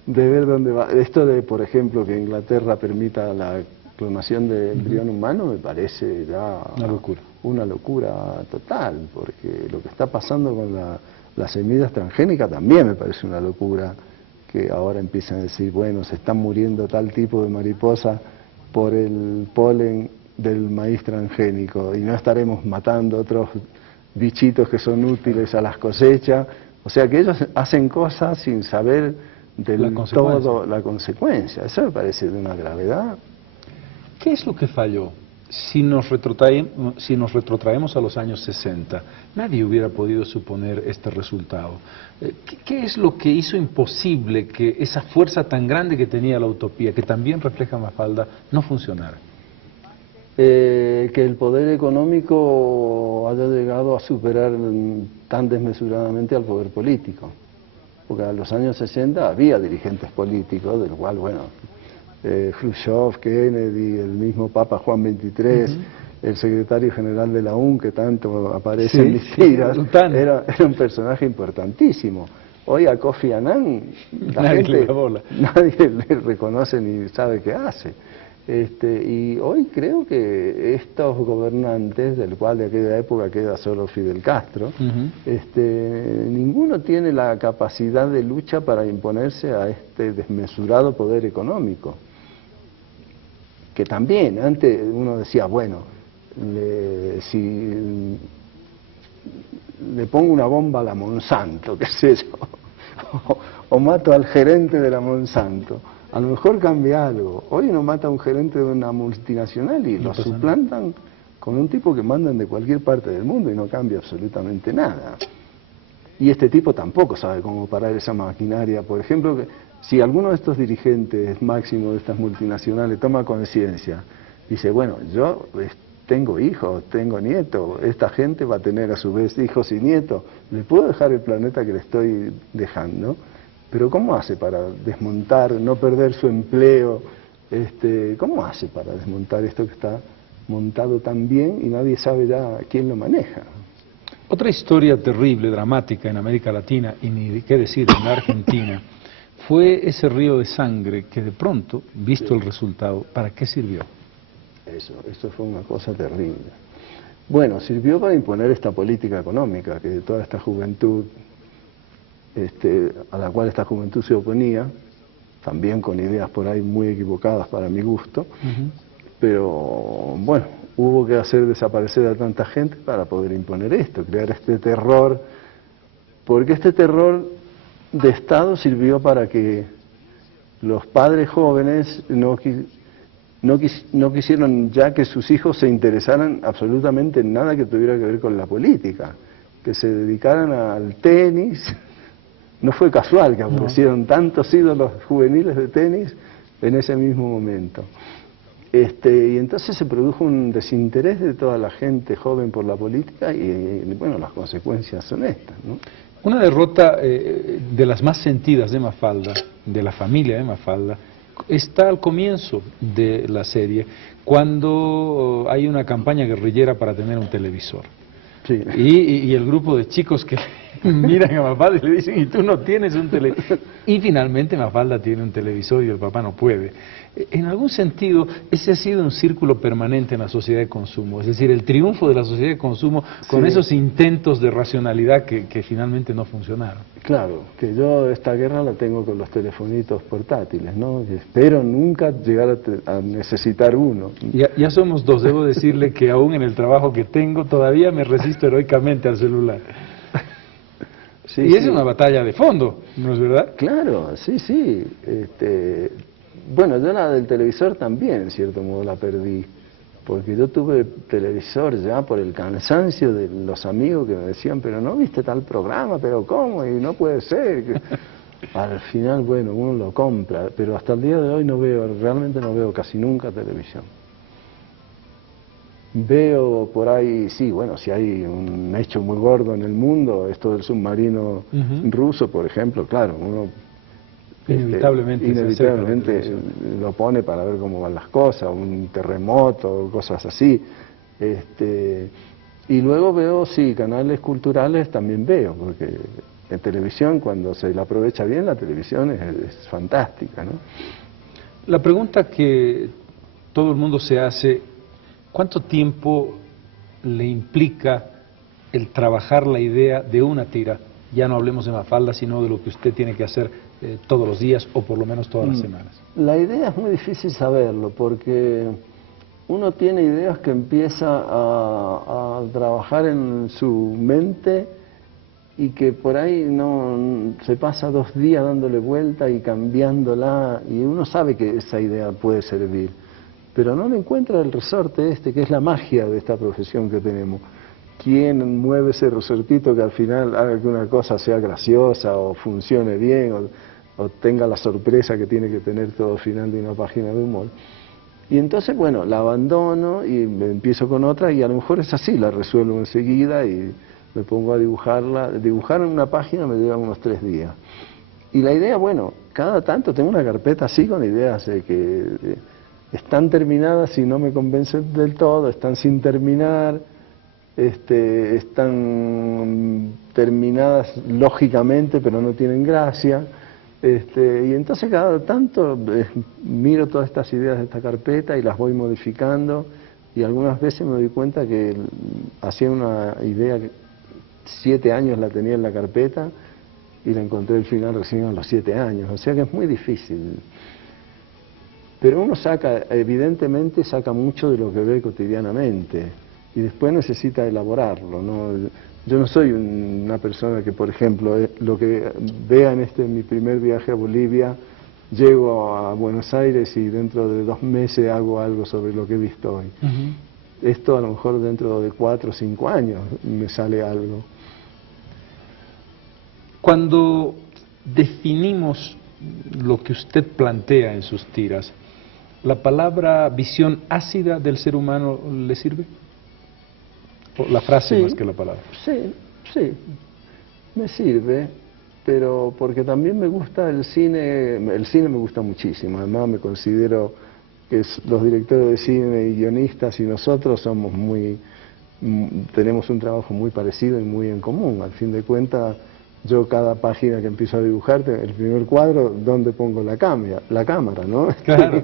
De ver dónde va. Esto de, por ejemplo, que Inglaterra permita la clonación de embrión humano me parece ya una locura total, porque lo que está pasando con la semillas transgénicas también me parece una locura, que ahora empiezan a decir, bueno, se están muriendo tal tipo de mariposa por el polen del maíz transgénico y no estaremos matando otros bichitos que son útiles a las cosechas. O sea que ellos hacen cosas sin saber del todo la consecuencia. Eso me parece de una gravedad. ¿Qué es lo que falló? Si nos retrotraemos a los años 60, nadie hubiera podido suponer este resultado. ¿Qué es lo que hizo imposible que esa fuerza tan grande que tenía la utopía, que también refleja Mafalda, no funcionara? Que el poder económico haya llegado a superar tan desmesuradamente al poder político. Porque en los años 60 había dirigentes políticos, del cual, bueno, Khrushchev, Kennedy, el mismo Papa Juan XXIII, el secretario general de la ONU, que tanto aparece en mis tiras, era un personaje importantísimo. Hoy a Kofi Annan nadie le reconoce ni sabe qué hace. Y hoy creo que estos gobernantes, del cual de aquella época queda solo Fidel Castro, ninguno tiene la capacidad de lucha para imponerse a este desmesurado poder económico. Que también, antes uno decía, bueno, si le pongo una bomba a la Monsanto, qué sé yo, o mato al gerente de la Monsanto, a lo mejor cambia algo. Hoy uno mata a un gerente de una multinacional y lo suplantan con un tipo que mandan de cualquier parte del mundo y no cambia absolutamente nada. Y este tipo tampoco sabe cómo parar esa maquinaria. Por ejemplo, que si alguno de estos dirigentes máximos de estas multinacionales toma conciencia, dice, bueno, yo tengo hijos, tengo nietos, esta gente va a tener a su vez hijos y nietos, ¿le puedo dejar el planeta que le estoy dejando? Pero ¿cómo hace para desmontar, no perder su empleo? ¿Cómo hace para desmontar esto que está montado tan bien y nadie sabe ya quién lo maneja? Otra historia terrible, dramática en América Latina, y ni qué decir en la Argentina, fue ese río de sangre que de pronto, visto el resultado, ¿para qué sirvió? Eso fue una cosa terrible. Bueno, sirvió para imponer esta política económica, que toda esta juventud, a la cual esta juventud se oponía, también con ideas por ahí muy equivocadas para mi gusto, pero bueno, hubo que hacer desaparecer a tanta gente para poder imponer esto, crear este terror, porque este terror de Estado sirvió para que los padres jóvenes no quisieron ya que sus hijos se interesaran absolutamente en nada que tuviera que ver con la política, que se dedicaran al tenis. No fue casual que aparecieron tantos ídolos juveniles de tenis en ese mismo momento. Y entonces se produjo un desinterés de toda la gente joven por la política y bueno, las consecuencias son estas, ¿no? Una derrota de las más sentidas de Mafalda, de la familia de Mafalda, está al comienzo de la serie, cuando hay una campaña guerrillera para tener un televisor. Sí. Y el grupo de chicos que miran a Mafalda y le dicen, y tú no tienes un televisor. Y finalmente Mafalda tiene un televisor y el papá no puede. En algún sentido, ese ha sido un círculo permanente en la sociedad de consumo, es decir, el triunfo de la sociedad de consumo con esos intentos de racionalidad que finalmente no funcionaron. Claro, que yo esta guerra la tengo con los telefonitos portátiles, ¿no? Y espero nunca llegar a necesitar uno. Ya somos dos, debo decirle que aún en el trabajo que tengo todavía me resisto heroicamente al celular. Sí, y es una batalla de fondo, ¿no es verdad? Claro, sí. Bueno, yo la del televisor también, en cierto modo, la perdí. porque yo tuve televisor ya por el cansancio de los amigos que me decían, pero no viste tal programa, pero ¿cómo? Y no puede ser. Al final, bueno, uno lo compra, pero hasta el día de hoy realmente no veo casi nunca televisión. Veo por ahí, sí, bueno, si hay un hecho muy gordo en el mundo, esto del submarino ruso, por ejemplo, claro, uno inevitablemente lo pone para ver cómo van las cosas, un terremoto, cosas así. Y luego veo, sí, canales culturales también veo, porque en televisión, cuando se la aprovecha bien, la televisión es fantástica, ¿no? La pregunta que todo el mundo se hace: ¿cuánto tiempo le implica el trabajar la idea de una tira? Ya no hablemos de Mafalda, sino de lo que usted tiene que hacer todos los días o por lo menos todas las semanas. La idea es muy difícil saberlo, porque uno tiene ideas que empieza a trabajar en su mente y que por ahí no se pasa 2 días dándole vuelta y cambiándola, y uno sabe que esa idea puede servir, pero no le encuentra el resorte que es la magia de esta profesión que tenemos. ¿Quién mueve ese resortito que al final haga que una cosa sea graciosa o funcione bien o tenga la sorpresa que tiene que tener todo final de una página de humor? Y entonces, bueno, la abandono y me empiezo con otra, y a lo mejor es así, la resuelvo enseguida y me pongo a dibujarla. Dibujar en una página me lleva unos 3 días. Y la idea, bueno, cada tanto tengo una carpeta así con ideas que están terminadas y no me convencen del todo, están sin terminar, están terminadas lógicamente, pero no tienen gracia. Y entonces cada tanto miro todas estas ideas de esta carpeta y las voy modificando, y algunas veces me doy cuenta que hacía una idea que 7 años la tenía en la carpeta y la encontré al final recién a los 7 años, o sea que es muy difícil. Pero uno evidentemente saca mucho de lo que ve cotidianamente y después necesita elaborarlo, ¿no? Yo no soy una persona que, por ejemplo, lo que vea en mi primer viaje a Bolivia, llego a Buenos Aires y dentro de 2 meses hago algo sobre lo que he visto hoy. Esto a lo mejor dentro de 4 o 5 años me sale algo. Cuando definimos lo que usted plantea en sus tiras, ¿la palabra visión ácida del ser humano le sirve? La frase Sí, más que la palabra. Sí, me sirve, pero porque también me gusta el cine me gusta muchísimo, además me considero que los directores de cine y guionistas y nosotros somos tenemos un trabajo muy parecido y muy en común. Al fin de cuentas, yo cada página que empiezo a dibujar, el primer cuadro, ¿dónde pongo la cámara, ¿no? Claro,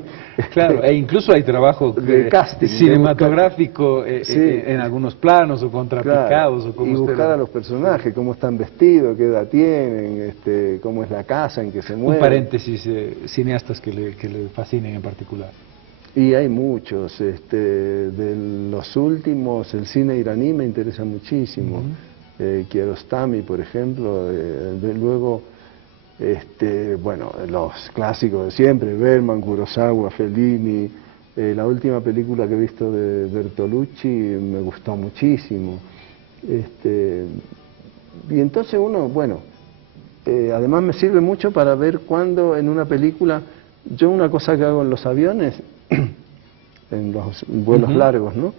claro, e incluso hay trabajo de casting, cinematográfico sí, en algunos planos o contrapicados. Claro, o como y buscar a los personajes, cómo están vestidos, qué edad tienen, cómo es la casa en que se mueven. Un paréntesis, cineastas que le fascinen en particular. Y hay muchos, de los últimos, el cine iraní me interesa muchísimo. Kiarostami, por ejemplo, luego, bueno, los clásicos de siempre, Bergman, Kurosawa, Fellini. La última película que he visto de Bertolucci me gustó muchísimo. Y entonces uno, bueno, además me sirve mucho para ver cuando en una película, yo una cosa que hago en los aviones, en los vuelos largos, ¿no?,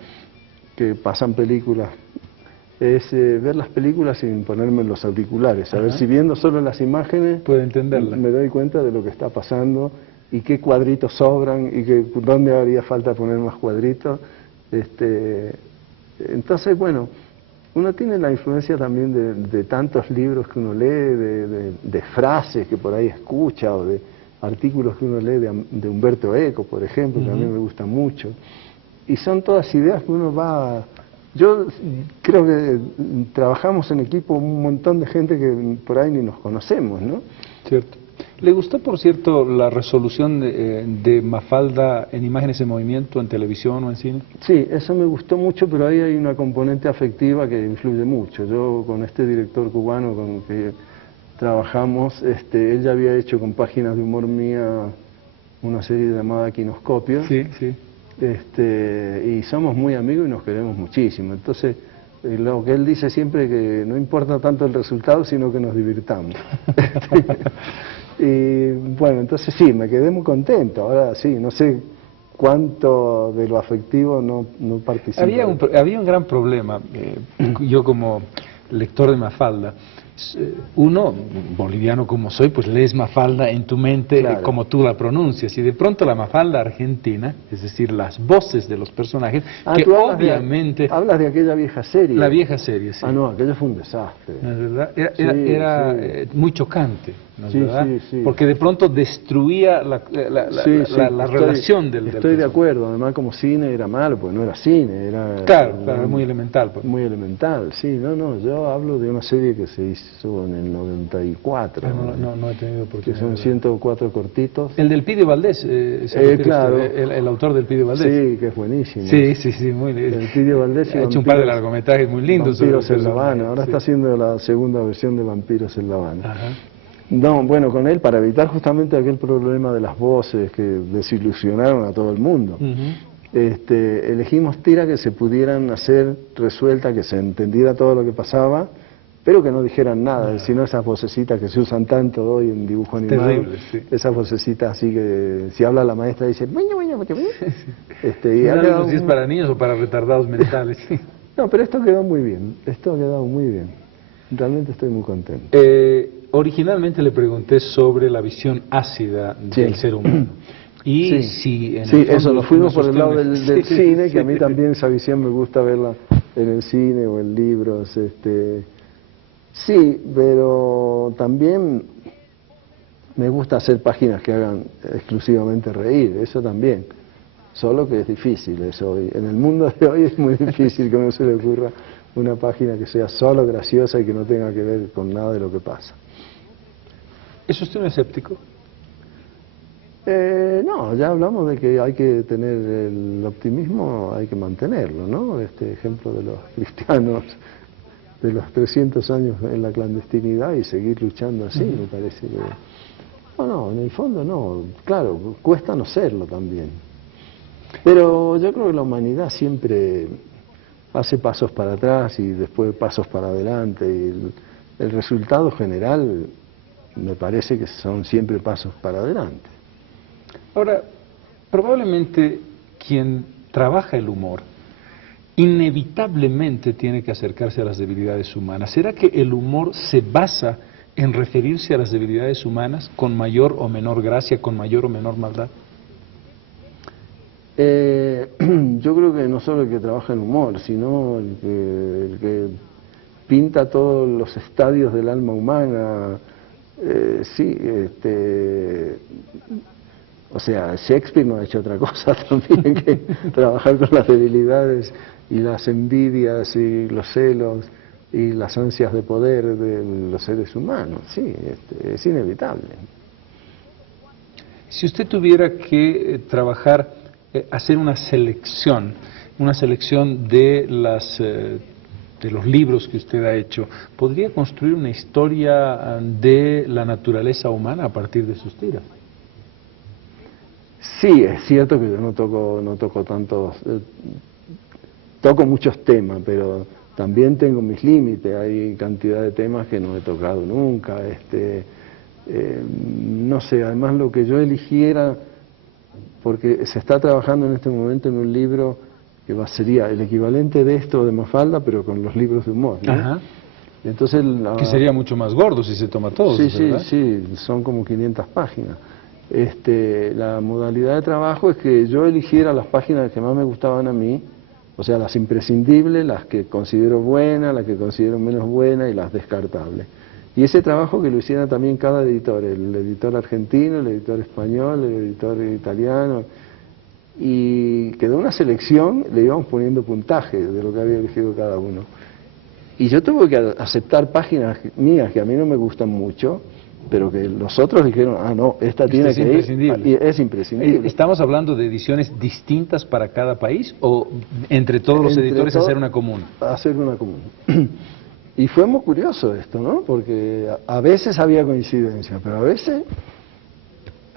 que pasan películas, es ver las películas sin ponerme los auriculares, a ver si viendo solo las imágenes puedo entenderla, me doy cuenta de lo que está pasando y qué cuadritos sobran y dónde haría falta poner más cuadritos. Entonces, bueno, uno tiene la influencia también de tantos libros que uno lee, de frases que por ahí escucha, o de artículos que uno lee de Umberto Eco, por ejemplo, que a mí me gusta mucho. Y son todas ideas que uno va... Yo creo que trabajamos en equipo un montón de gente que por ahí ni nos conocemos, ¿no? Cierto. ¿Le gustó, por cierto, la resolución de Mafalda en imágenes en movimiento, en televisión o en cine? Sí, eso me gustó mucho, pero ahí hay una componente afectiva que influye mucho. Yo con este director cubano con el que trabajamos, él ya había hecho con páginas de humor mía una serie llamada Quinoscopio. Sí, sí. y somos muy amigos y nos queremos muchísimo. Entonces, lo que él dice siempre que no importa tanto el resultado, sino que nos divirtamos. Y bueno, entonces sí, me quedé muy contento. Ahora sí, no sé cuánto de lo afectivo no participa. Había un gran problema, yo como lector de Mafalda, uno, boliviano como soy, pues lees Mafalda en tu mente, Claro, como tú la pronuncias, y de pronto la Mafalda argentina, es decir, las voces de los personajes, que tú hablas obviamente... hablas de aquella vieja serie. La vieja serie, sí. Ah, no, aquello fue un desastre. ¿No es verdad? Sí, Era sí. Muy chocante, ¿no es Sí, verdad? sí, sí. Porque de pronto destruía la relación del Estoy de personaje. acuerdo, además como cine era malo, porque no era cine, era... Claro, era muy elemental. Pues. Muy elemental, sí, no, yo hablo de una serie que se hizo en el 94. No he tenido oportunidad. Que son 104 cortitos. El del Pidio Valdés, claro. el autor del Pidio Valdés. Sí, que es buenísimo. Sí, muy lindo. El Pidio Valdés ha hecho un par de largometrajes muy lindos. Vampiros en La Habana, ahora está haciendo la segunda versión de Vampiros en La Habana. Ajá. No, bueno, con él, para evitar justamente aquel problema de las voces que desilusionaron a todo el mundo, elegimos tiras que se pudieran hacer resueltas, que se entendiera todo lo que pasaba, pero que no dijeran nada, sino esas vocecitas que se usan tanto hoy en dibujo animado. Terrible, sí. Esas vocecitas así que si habla la maestra dice... y no sé si es para niños o para retardados mentales. No, pero esto quedó muy bien, esto ha quedado muy bien. Realmente estoy muy contento. Originalmente le pregunté sobre la visión ácida del ser humano. Y si eso, nos fuimos por el lado del cine, que a mí sí. también esa visión me gusta verla en el cine o en libros. Sí, pero también me gusta hacer páginas que hagan exclusivamente reír, eso también. Solo que es difícil eso hoy. En el mundo de hoy es muy difícil que no se le ocurra una página que sea solo graciosa y que no tenga que ver con nada de lo que pasa. ¿Es usted un escéptico? No, ya hablamos de que hay que tener el optimismo, hay que mantenerlo, ¿no? Este ejemplo de los cristianos de los 300 años en la clandestinidad y seguir luchando así, me parece que... No, en el fondo no, claro, cuesta no serlo también. Pero yo creo que la humanidad siempre hace pasos para atrás y después pasos para adelante y el resultado general me parece que son siempre pasos para adelante. Ahora, probablemente quien trabaja el humor inevitablemente tiene que acercarse a las debilidades humanas. ¿Será que el humor se basa en referirse a las debilidades humanas con mayor o menor gracia, con mayor o menor maldad? Yo creo que no solo el que trabaja en humor, sino el que pinta todos los estadios del alma humana. O sea, Shakespeare no ha hecho otra cosa también que trabajar con las debilidades y las envidias y los celos y las ansias de poder de los seres humanos. Sí, es inevitable. Si usted tuviera que trabajar, hacer una selección de los libros que usted ha hecho, ¿podría construir una historia de la naturaleza humana a partir de sus tiras? Sí, es cierto que yo no toco tantos, toco muchos temas, pero también tengo mis límites, hay cantidad de temas que no he tocado nunca, no sé, además lo que yo eligiera, porque se está trabajando en este momento en un libro que sería el equivalente de esto de Mafalda, pero con los libros de humor, ¿no? Ajá. Entonces, que sería mucho más gordo si se toma todo, ¿verdad? Sí, son como 500 páginas. La modalidad de trabajo es que yo eligiera las páginas que más me gustaban a mí, o sea, las imprescindibles, las que considero buenas, las que considero menos buenas y las descartables. Y ese trabajo que lo hiciera también cada editor, el editor argentino, el editor español, el editor italiano, y quedó una selección, le íbamos poniendo puntaje de lo que había elegido cada uno. Y yo tuve que aceptar páginas mías que a mí no me gustan mucho, pero que los otros dijeron, no, esta tiene que ir, y es imprescindible. ¿Estamos hablando de ediciones distintas para cada país o entre todos los editores hacer una común? Hacer una común. Y fue muy curioso esto, ¿no? Porque a veces había coincidencia, pero a veces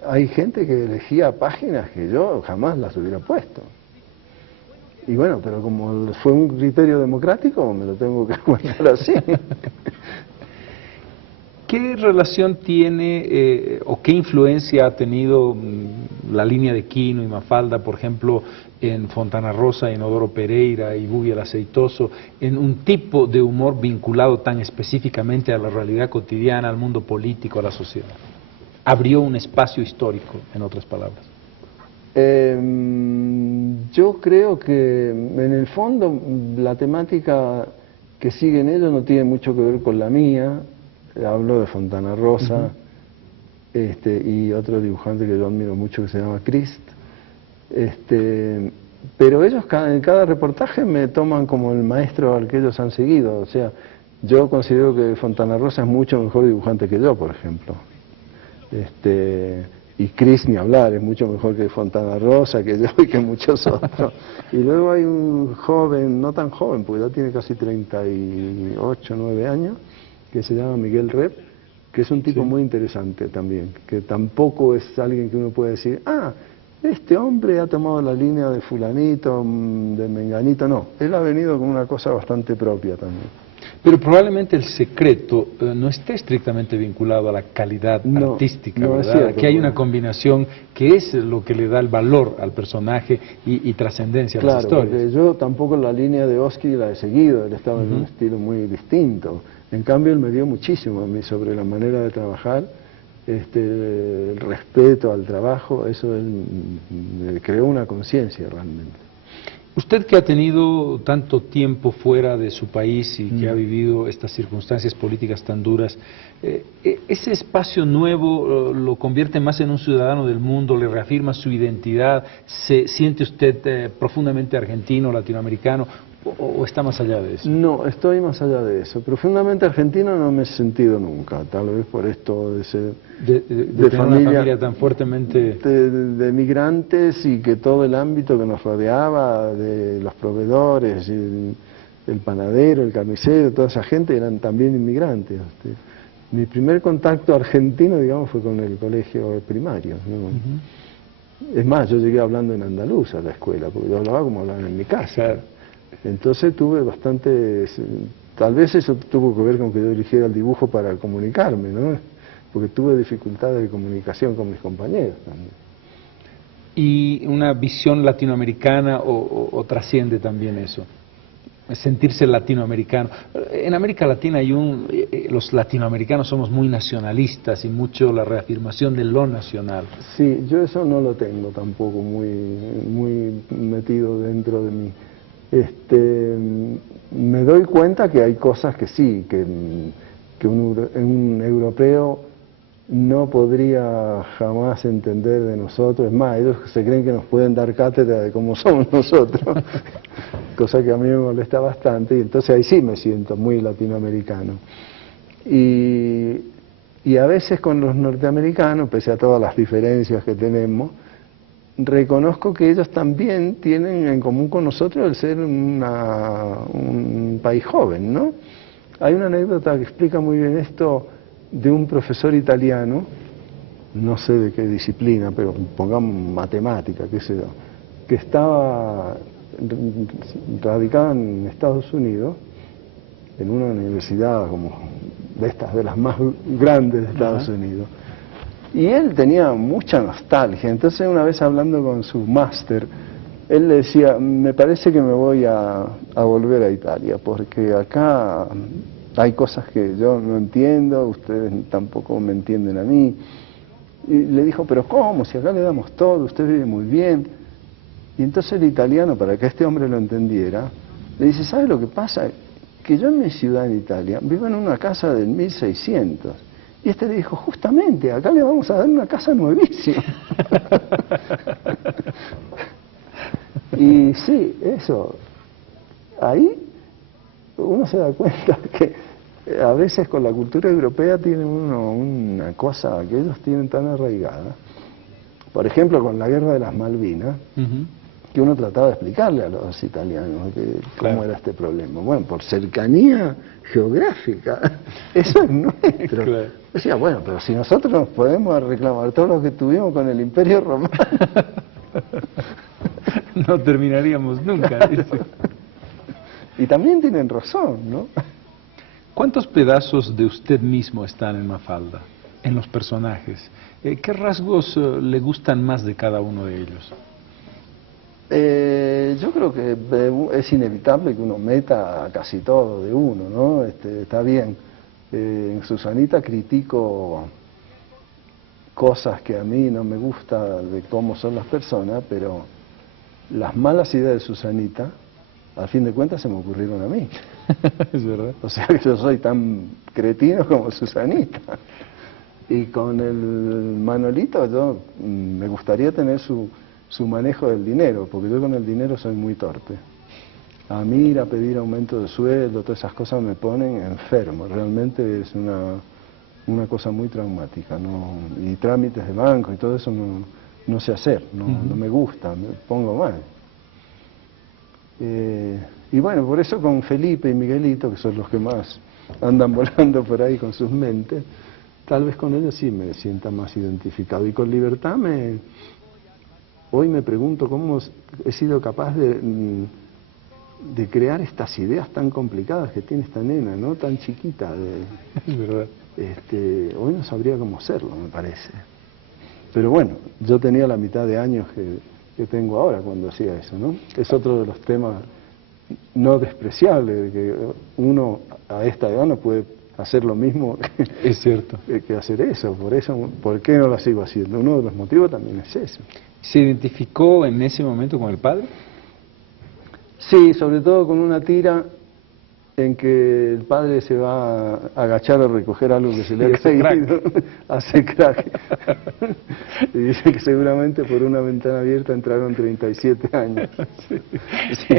hay gente que elegía páginas que yo jamás las hubiera puesto. Y bueno, pero como fue un criterio democrático, me lo tengo que aguantar así. ¿Qué relación tiene o qué influencia ha tenido la línea de Quino y Mafalda, por ejemplo, en Fontana Rosa, Inodoro Pereira y Buggy el Aceitoso, en un tipo de humor vinculado tan específicamente a la realidad cotidiana, al mundo político, a la sociedad? Abrió un espacio histórico, en otras palabras. Yo creo que en el fondo la temática que siguen ellos no tiene mucho que ver con la mía. Hablo de Fontana Rosa, y otro dibujante que yo admiro mucho que se llama Christ. Pero ellos en cada reportaje me toman como el maestro al que ellos han seguido. O sea, yo considero que Fontana Rosa es mucho mejor dibujante que yo, por ejemplo. Y Chris ni hablar, es mucho mejor que Fontana Rosa, que yo y que muchos otros. Y luego hay un joven, no tan joven, porque ya tiene casi 38, 9 años, que se llama Miguel Rep, que es un tipo muy interesante también, que tampoco es alguien que uno puede decir, este hombre ha tomado la línea de fulanito, de menganito, no, él ha venido con una cosa bastante propia también. Pero probablemente el secreto no esté estrictamente vinculado a la calidad artística, ¿verdad? Es cierto, que hay una combinación que es lo que le da el valor al personaje y trascendencia a las historias. Claro, porque yo tampoco la línea de Oski la he seguido, él estaba en un estilo muy distinto. En cambio, él me dio muchísimo a mí sobre la manera de trabajar, el respeto al trabajo, eso él me creó una conciencia realmente. Usted que ha tenido tanto tiempo fuera de su país y que ha vivido estas circunstancias políticas tan duras, ¿ese espacio nuevo lo convierte más en un ciudadano del mundo, le reafirma su identidad, se siente usted profundamente argentino, latinoamericano, o está más allá de eso? No, estoy más allá de eso. Profundamente argentino no me he sentido nunca, tal vez por esto de ser de tener una familia tan fuertemente de migrantes, y que todo el ámbito que nos rodeaba, de los proveedores, el panadero, el carnicero, toda esa gente eran también inmigrantes. Mi primer contacto argentino, digamos, fue con el colegio primario, ¿no? Es más, yo llegué hablando en andaluz a la escuela, porque yo hablaba como hablaba en mi casa. Entonces tuve bastante, tal vez eso tuvo que ver con que yo eligiera el dibujo para comunicarme, ¿no? Porque tuve dificultades de comunicación con mis compañeros también. ¿Y una visión latinoamericana o trasciende también eso? Sentirse latinoamericano. En América Latina los latinoamericanos somos muy nacionalistas y mucho la reafirmación de lo nacional. Sí, yo eso no lo tengo tampoco muy metido dentro de mí. Me doy cuenta que hay cosas que sí, que un europeo no podría jamás entender de nosotros. Es más, ellos se creen que nos pueden dar cátedra de cómo somos nosotros, cosa que a mí me molesta bastante, y entonces ahí sí me siento muy latinoamericano. Y a veces con los norteamericanos, pese a todas las diferencias que tenemos, reconozco que ellos también tienen en común con nosotros el ser un país joven, ¿no? Hay una anécdota que explica muy bien esto de un profesor italiano, no sé de qué disciplina, pero pongamos matemática, qué sé yo, que estaba radicado en Estados Unidos, en una universidad como de las más grandes de Estados Unidos. Y él tenía mucha nostalgia, entonces una vez hablando con su máster, él le decía, me parece que me voy a volver a Italia, porque acá hay cosas que yo no entiendo, ustedes tampoco me entienden a mí. Y le dijo, pero ¿cómo? Si acá le damos todo, usted vive muy bien. Y entonces el italiano, para que este hombre lo entendiera, le dice, ¿sabe lo que pasa? Que yo en mi ciudad en Italia vivo en una casa del 1600. Y este le dijo, justamente, acá le vamos a dar una casa nuevísima. Y sí, eso, ahí uno se da cuenta que a veces con la cultura europea tiene uno una cosa que ellos tienen tan arraigada. Por ejemplo, con la guerra de las Malvinas, que uno trataba de explicarle a los italianos cómo era este problema. Bueno, por cercanía geográfica, eso es nuestro. Claro. Decía, bueno, pero si nosotros nos podemos reclamar todo lo que tuvimos con el Imperio Romano. No terminaríamos nunca, dice. Y también tienen razón, ¿no? ¿Cuántos pedazos de usted mismo están en Mafalda, en los personajes? ¿Qué rasgos le gustan más de cada uno de ellos? Yo creo que es inevitable que uno meta casi todo de uno, ¿no? Está bien. En Susanita critico cosas que a mí no me gusta de cómo son las personas, pero las malas ideas de Susanita, al fin de cuentas, se me ocurrieron a mí. Es verdad. O sea que yo soy tan cretino como Susanita. Y con el Manolito yo me gustaría tener su manejo del dinero, porque yo con el dinero soy muy torpe. A mí ir a pedir aumento de sueldo, todas esas cosas me ponen enfermo. Realmente es una cosa muy traumática, ¿no? Y trámites de banco y todo eso no sé hacer, no me gusta, me pongo mal. Y bueno, por eso con Felipe y Miguelito, que son los que más andan volando por ahí con sus mentes, tal vez con ellos sí me sienta más identificado. Y con Libertad hoy me pregunto cómo he sido capaz de crear estas ideas tan complicadas que tiene esta nena, ¿no? Tan chiquita. Es verdad. Hoy no sabría cómo hacerlo, me parece. Pero bueno, yo tenía la mitad de años que tengo ahora cuando hacía eso, ¿no? Es otro de los temas no despreciables, de que uno a esta edad no puede hacer lo mismo es cierto. Que hacer eso. ¿Por qué no lo sigo haciendo? Uno de los motivos también es eso. ¿Se identificó en ese momento con el padre? Sí, sobre todo con una tira en que el padre se va a agachar a recoger algo que se le ha caído, hace crack. Y dice que seguramente por una ventana abierta entraron 37 años. Sí.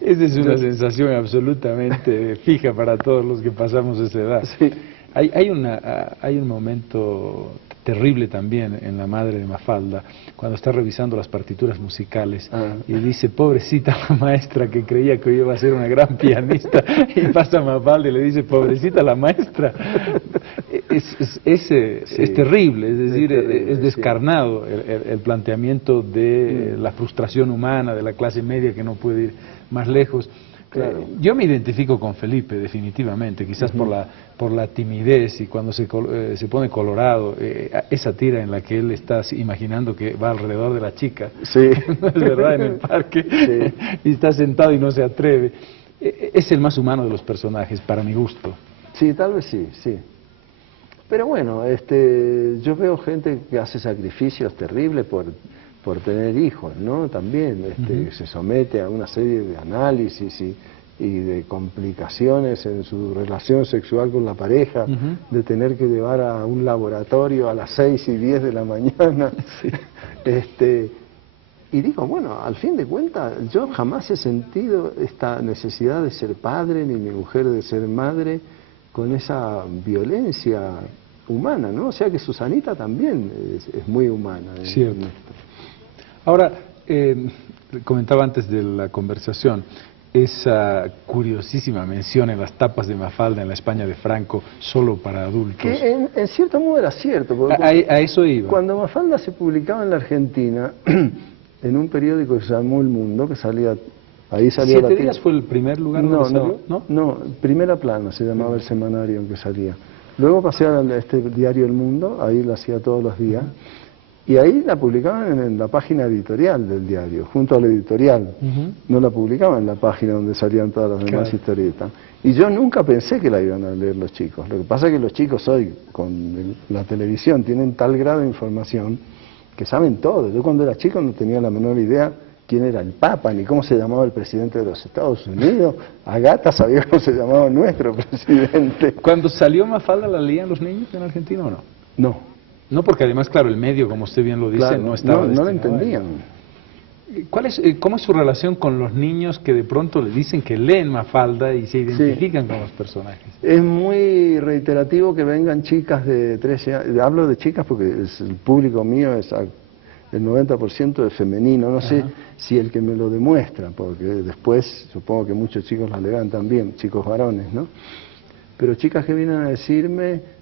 Esa es una sensación absolutamente fija para todos los que pasamos esa edad. Sí. Hay un momento terrible también en La madre de Mafalda, cuando está revisando las partituras musicales y dice, pobrecita la maestra que creía que iba a ser una gran pianista, y pasa Mafalda y le dice, pobrecita la maestra. Es terrible, es decir, es descarnado el planteamiento de la frustración humana, de la clase media que no puede ir más lejos. Claro. Yo me identifico con Felipe, definitivamente, quizás por la timidez y cuando se pone colorado, esa tira en la que él está imaginando que va alrededor de la chica, sí. ¿No es verdad?, en el parque, sí. Y está sentado y no se atreve. Es el más humano de los personajes, para mi gusto. Sí, tal vez sí, sí. Pero bueno, yo veo gente que hace sacrificios terribles por tener hijos, ¿no? También se somete a una serie de análisis y de complicaciones en su relación sexual con la pareja, de tener que llevar a un laboratorio a las 6 y 10 de la mañana. Sí. Y digo, bueno, al fin de cuentas, yo jamás he sentido esta necesidad de ser padre, ni mi mujer de ser madre, con esa violencia humana, ¿no? O sea que Susanita también es muy humana. Cierto. Ahora, comentaba antes de la conversación, esa curiosísima mención en las tapas de Mafalda en la España de Franco, solo para adultos. Que en cierto modo era cierto. Porque a eso iba. Cuando Mafalda se publicaba en la Argentina, en un periódico que se llamó El Mundo, que salía... Ahí salía ¿7 días fue el primer lugar donde salió? No, Primera Plana se llamaba el semanario en que salía. Luego pasé a este diario El Mundo, ahí lo hacía todos los días. Y ahí la publicaban en la página editorial del diario, junto a la editorial. No la publicaban en la página donde salían todas las demás historietas. Y yo nunca pensé que la iban a leer los chicos. Lo que pasa es que los chicos hoy, con la televisión, tienen tal grado de información que saben todo. Yo cuando era chico no tenía la menor idea quién era el Papa, ni cómo se llamaba el presidente de los Estados Unidos. Agata sabía cómo se llamaba nuestro presidente. ¿Cuando salió Mafalda la leían los niños en Argentina o no? No. No, porque además, claro, el medio, como usted bien lo dice, claro, no estaba no lo entendían. ¿Cómo es su relación con los niños que de pronto le dicen que leen Mafalda y se identifican con los personajes? Es muy reiterativo que vengan chicas de 13 años, hablo de chicas porque el público mío es el 90% es femenino, no sé si el que me lo demuestra, porque después supongo que muchos chicos la leerán también, chicos varones, ¿no? Pero chicas que vienen a decirme...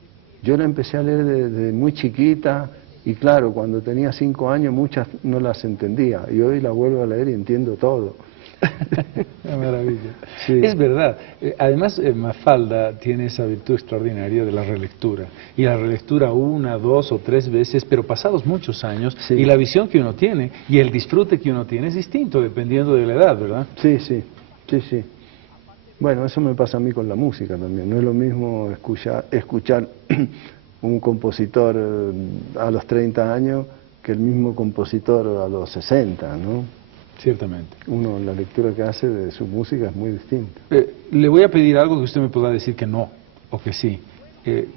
Yo la empecé a leer desde muy chiquita, Y claro, cuando tenía 5 años muchas no las entendía, y hoy las vuelvo a leer y entiendo todo. Qué maravilla. Sí. Es verdad. Además, Mafalda tiene esa virtud extraordinaria de la relectura. Y la relectura una, dos o tres veces, pero pasados muchos años, Sí. y la visión que uno tiene y el disfrute que uno tiene es distinto dependiendo de la edad, ¿verdad? Sí, sí, sí, sí. Bueno, eso me pasa a mí con la música también. No es lo mismo escuchar un compositor a los 30 años que el mismo compositor a los 60, ¿no? Ciertamente. Uno, la lectura que hace de su música es muy distinta. Le voy a pedir algo que usted me podrá decir que no, o que sí,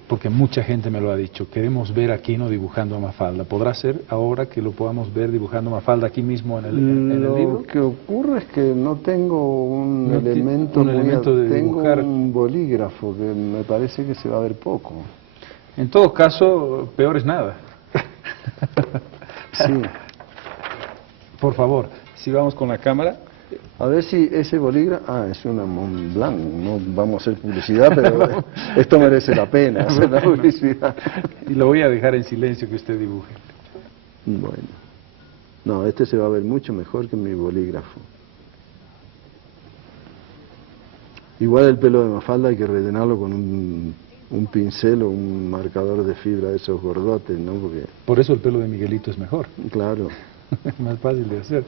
porque mucha gente me lo ha dicho. Queremos ver a Quino dibujando a Mafalda. ¿Podrá ser ahora que lo podamos ver dibujando a Mafalda aquí mismo en el libro? Lo que ocurre es que no tengo un No elemento un elemento de tengo dibujar. un bolígrafo que me parece que se va a ver poco. En todo caso, peor es nada. Sí. Por favor, si vamos con la cámara. A ver si ese bolígrafo... Ah, es una Mont Blanc, no vamos a hacer publicidad, pero esto merece la pena, hacer la publicidad. Y lo voy a dejar en silencio que usted dibuje. Bueno. No, este se va a ver mucho mejor que mi bolígrafo. Igual el pelo de Mafalda hay que rellenarlo con un pincel o un marcador de fibra de esos gordotes, ¿no? Porque, Por eso el pelo de Miguelito es mejor. claro, Es más fácil de hacer.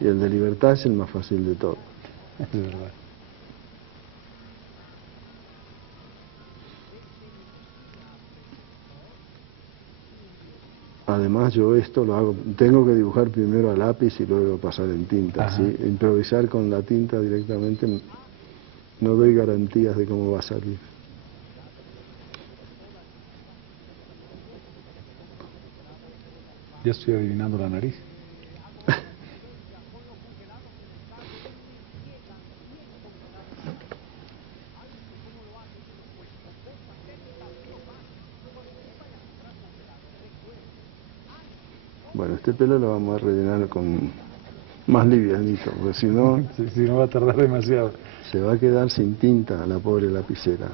y el de Libertad es el más fácil de todo. Es verdad. Además yo esto lo hago, tengo que dibujar primero a lápiz y luego pasar en tinta, Ajá. ¿sí? Improvisar con la tinta directamente no doy garantías de cómo va a salir. Ya estoy adivinando la nariz. Bueno, este pelo lo vamos a rellenar con más livianito, porque si no Si no va a tardar demasiado. se va a quedar sin tinta la pobre lapicera.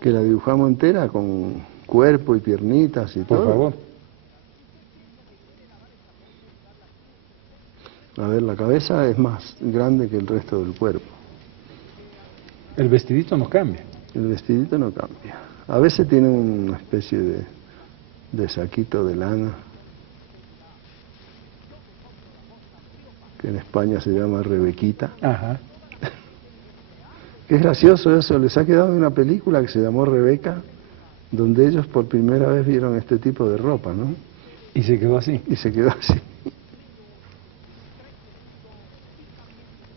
Que la dibujamos entera con cuerpo y piernitas y Por todo. favor. A ver, la cabeza es más grande que el resto del cuerpo. El vestidito no cambia. El vestidito no cambia. A veces tiene una especie de saquito de lana, que en España se llama rebequita. Ajá. Que es gracioso eso, les ha quedado una película que se llamó Rebeca, donde ellos por primera vez vieron este tipo de ropa, ¿no? Y se quedó así. Y se quedó así.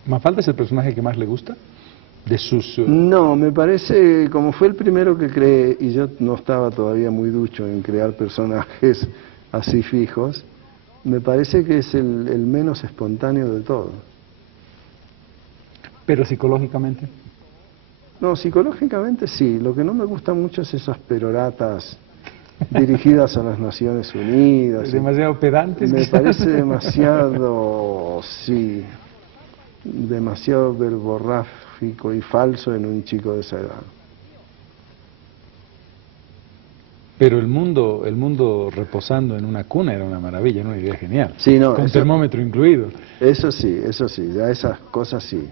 ¿Mafalda es el personaje que más le gusta? De sus... No, me parece, como fue el primero que creé, y yo no estaba todavía muy ducho en crear personajes así fijos, me parece que es el menos espontáneo de todos. Pero psicológicamente. No, psicológicamente sí, lo que no me gusta mucho es esas peroratas dirigidas a las Naciones Unidas. Demasiado pedantes. Me quizás. parece demasiado, sí, demasiado verborrágico y falso en un chico de esa edad. Pero el mundo reposando en una cuna era una maravilla, era una idea genial. Sí, no, Con eso- termómetro incluido. Eso sí, ya esas cosas sí.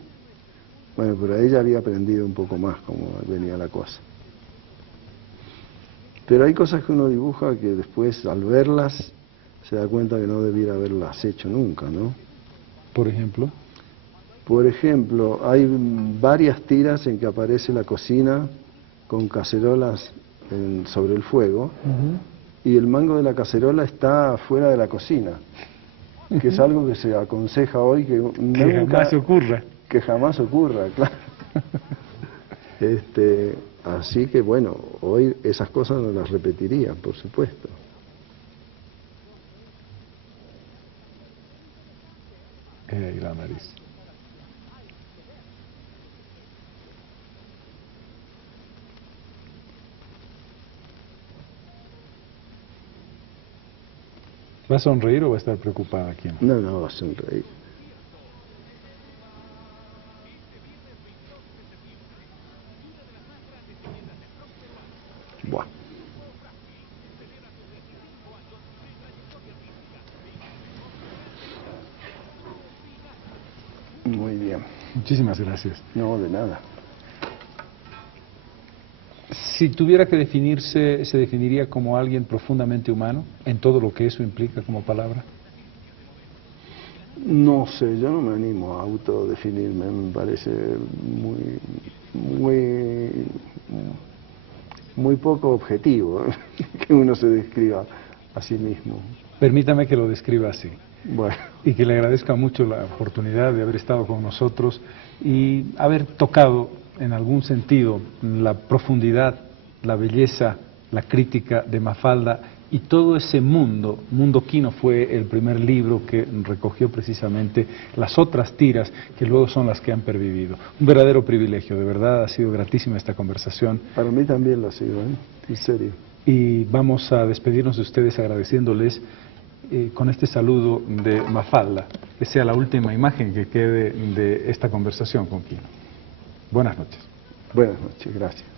Bueno, pero ella había aprendido un poco más cómo venía la cosa. Pero hay cosas que uno dibuja que después al verlas se da cuenta que no debiera haberlas hecho nunca, ¿no? Por ejemplo. Por ejemplo, hay varias tiras en que aparece la cocina con cacerolas sobre el fuego y el mango de la cacerola está fuera de la cocina, que es algo que se aconseja hoy que Que nunca, jamás ocurra. que jamás ocurra, claro. Así que bueno, hoy esas cosas no las repetiría, por supuesto. Y la nariz. ¿Va a sonreír o va a estar preocupada, Quino? No, no, va a sonreír. Buah. Muy bien. Muchísimas gracias. No, de nada. Si tuviera que definirse, ¿se definiría como alguien profundamente humano en todo lo que eso implica como palabra? No sé, yo no me animo a autodefinirme, me parece muy poco objetivo que uno se describa a sí mismo. Permítame que lo describa así. Bueno. Y que le agradezca mucho la oportunidad de haber estado con nosotros y haber tocado en algún sentido la profundidad, la belleza, la crítica de Mafalda y todo ese mundo. Mundo Quino fue el primer libro que recogió precisamente las otras tiras que luego son las que han pervivido. Un verdadero privilegio, de verdad ha sido gratísima esta conversación. Para mí también lo ha sido, en serio. Y vamos a despedirnos de ustedes agradeciéndoles con este saludo de Mafalda, que sea la última imagen que quede de esta conversación con Quino. Buenas noches. Buenas noches, gracias.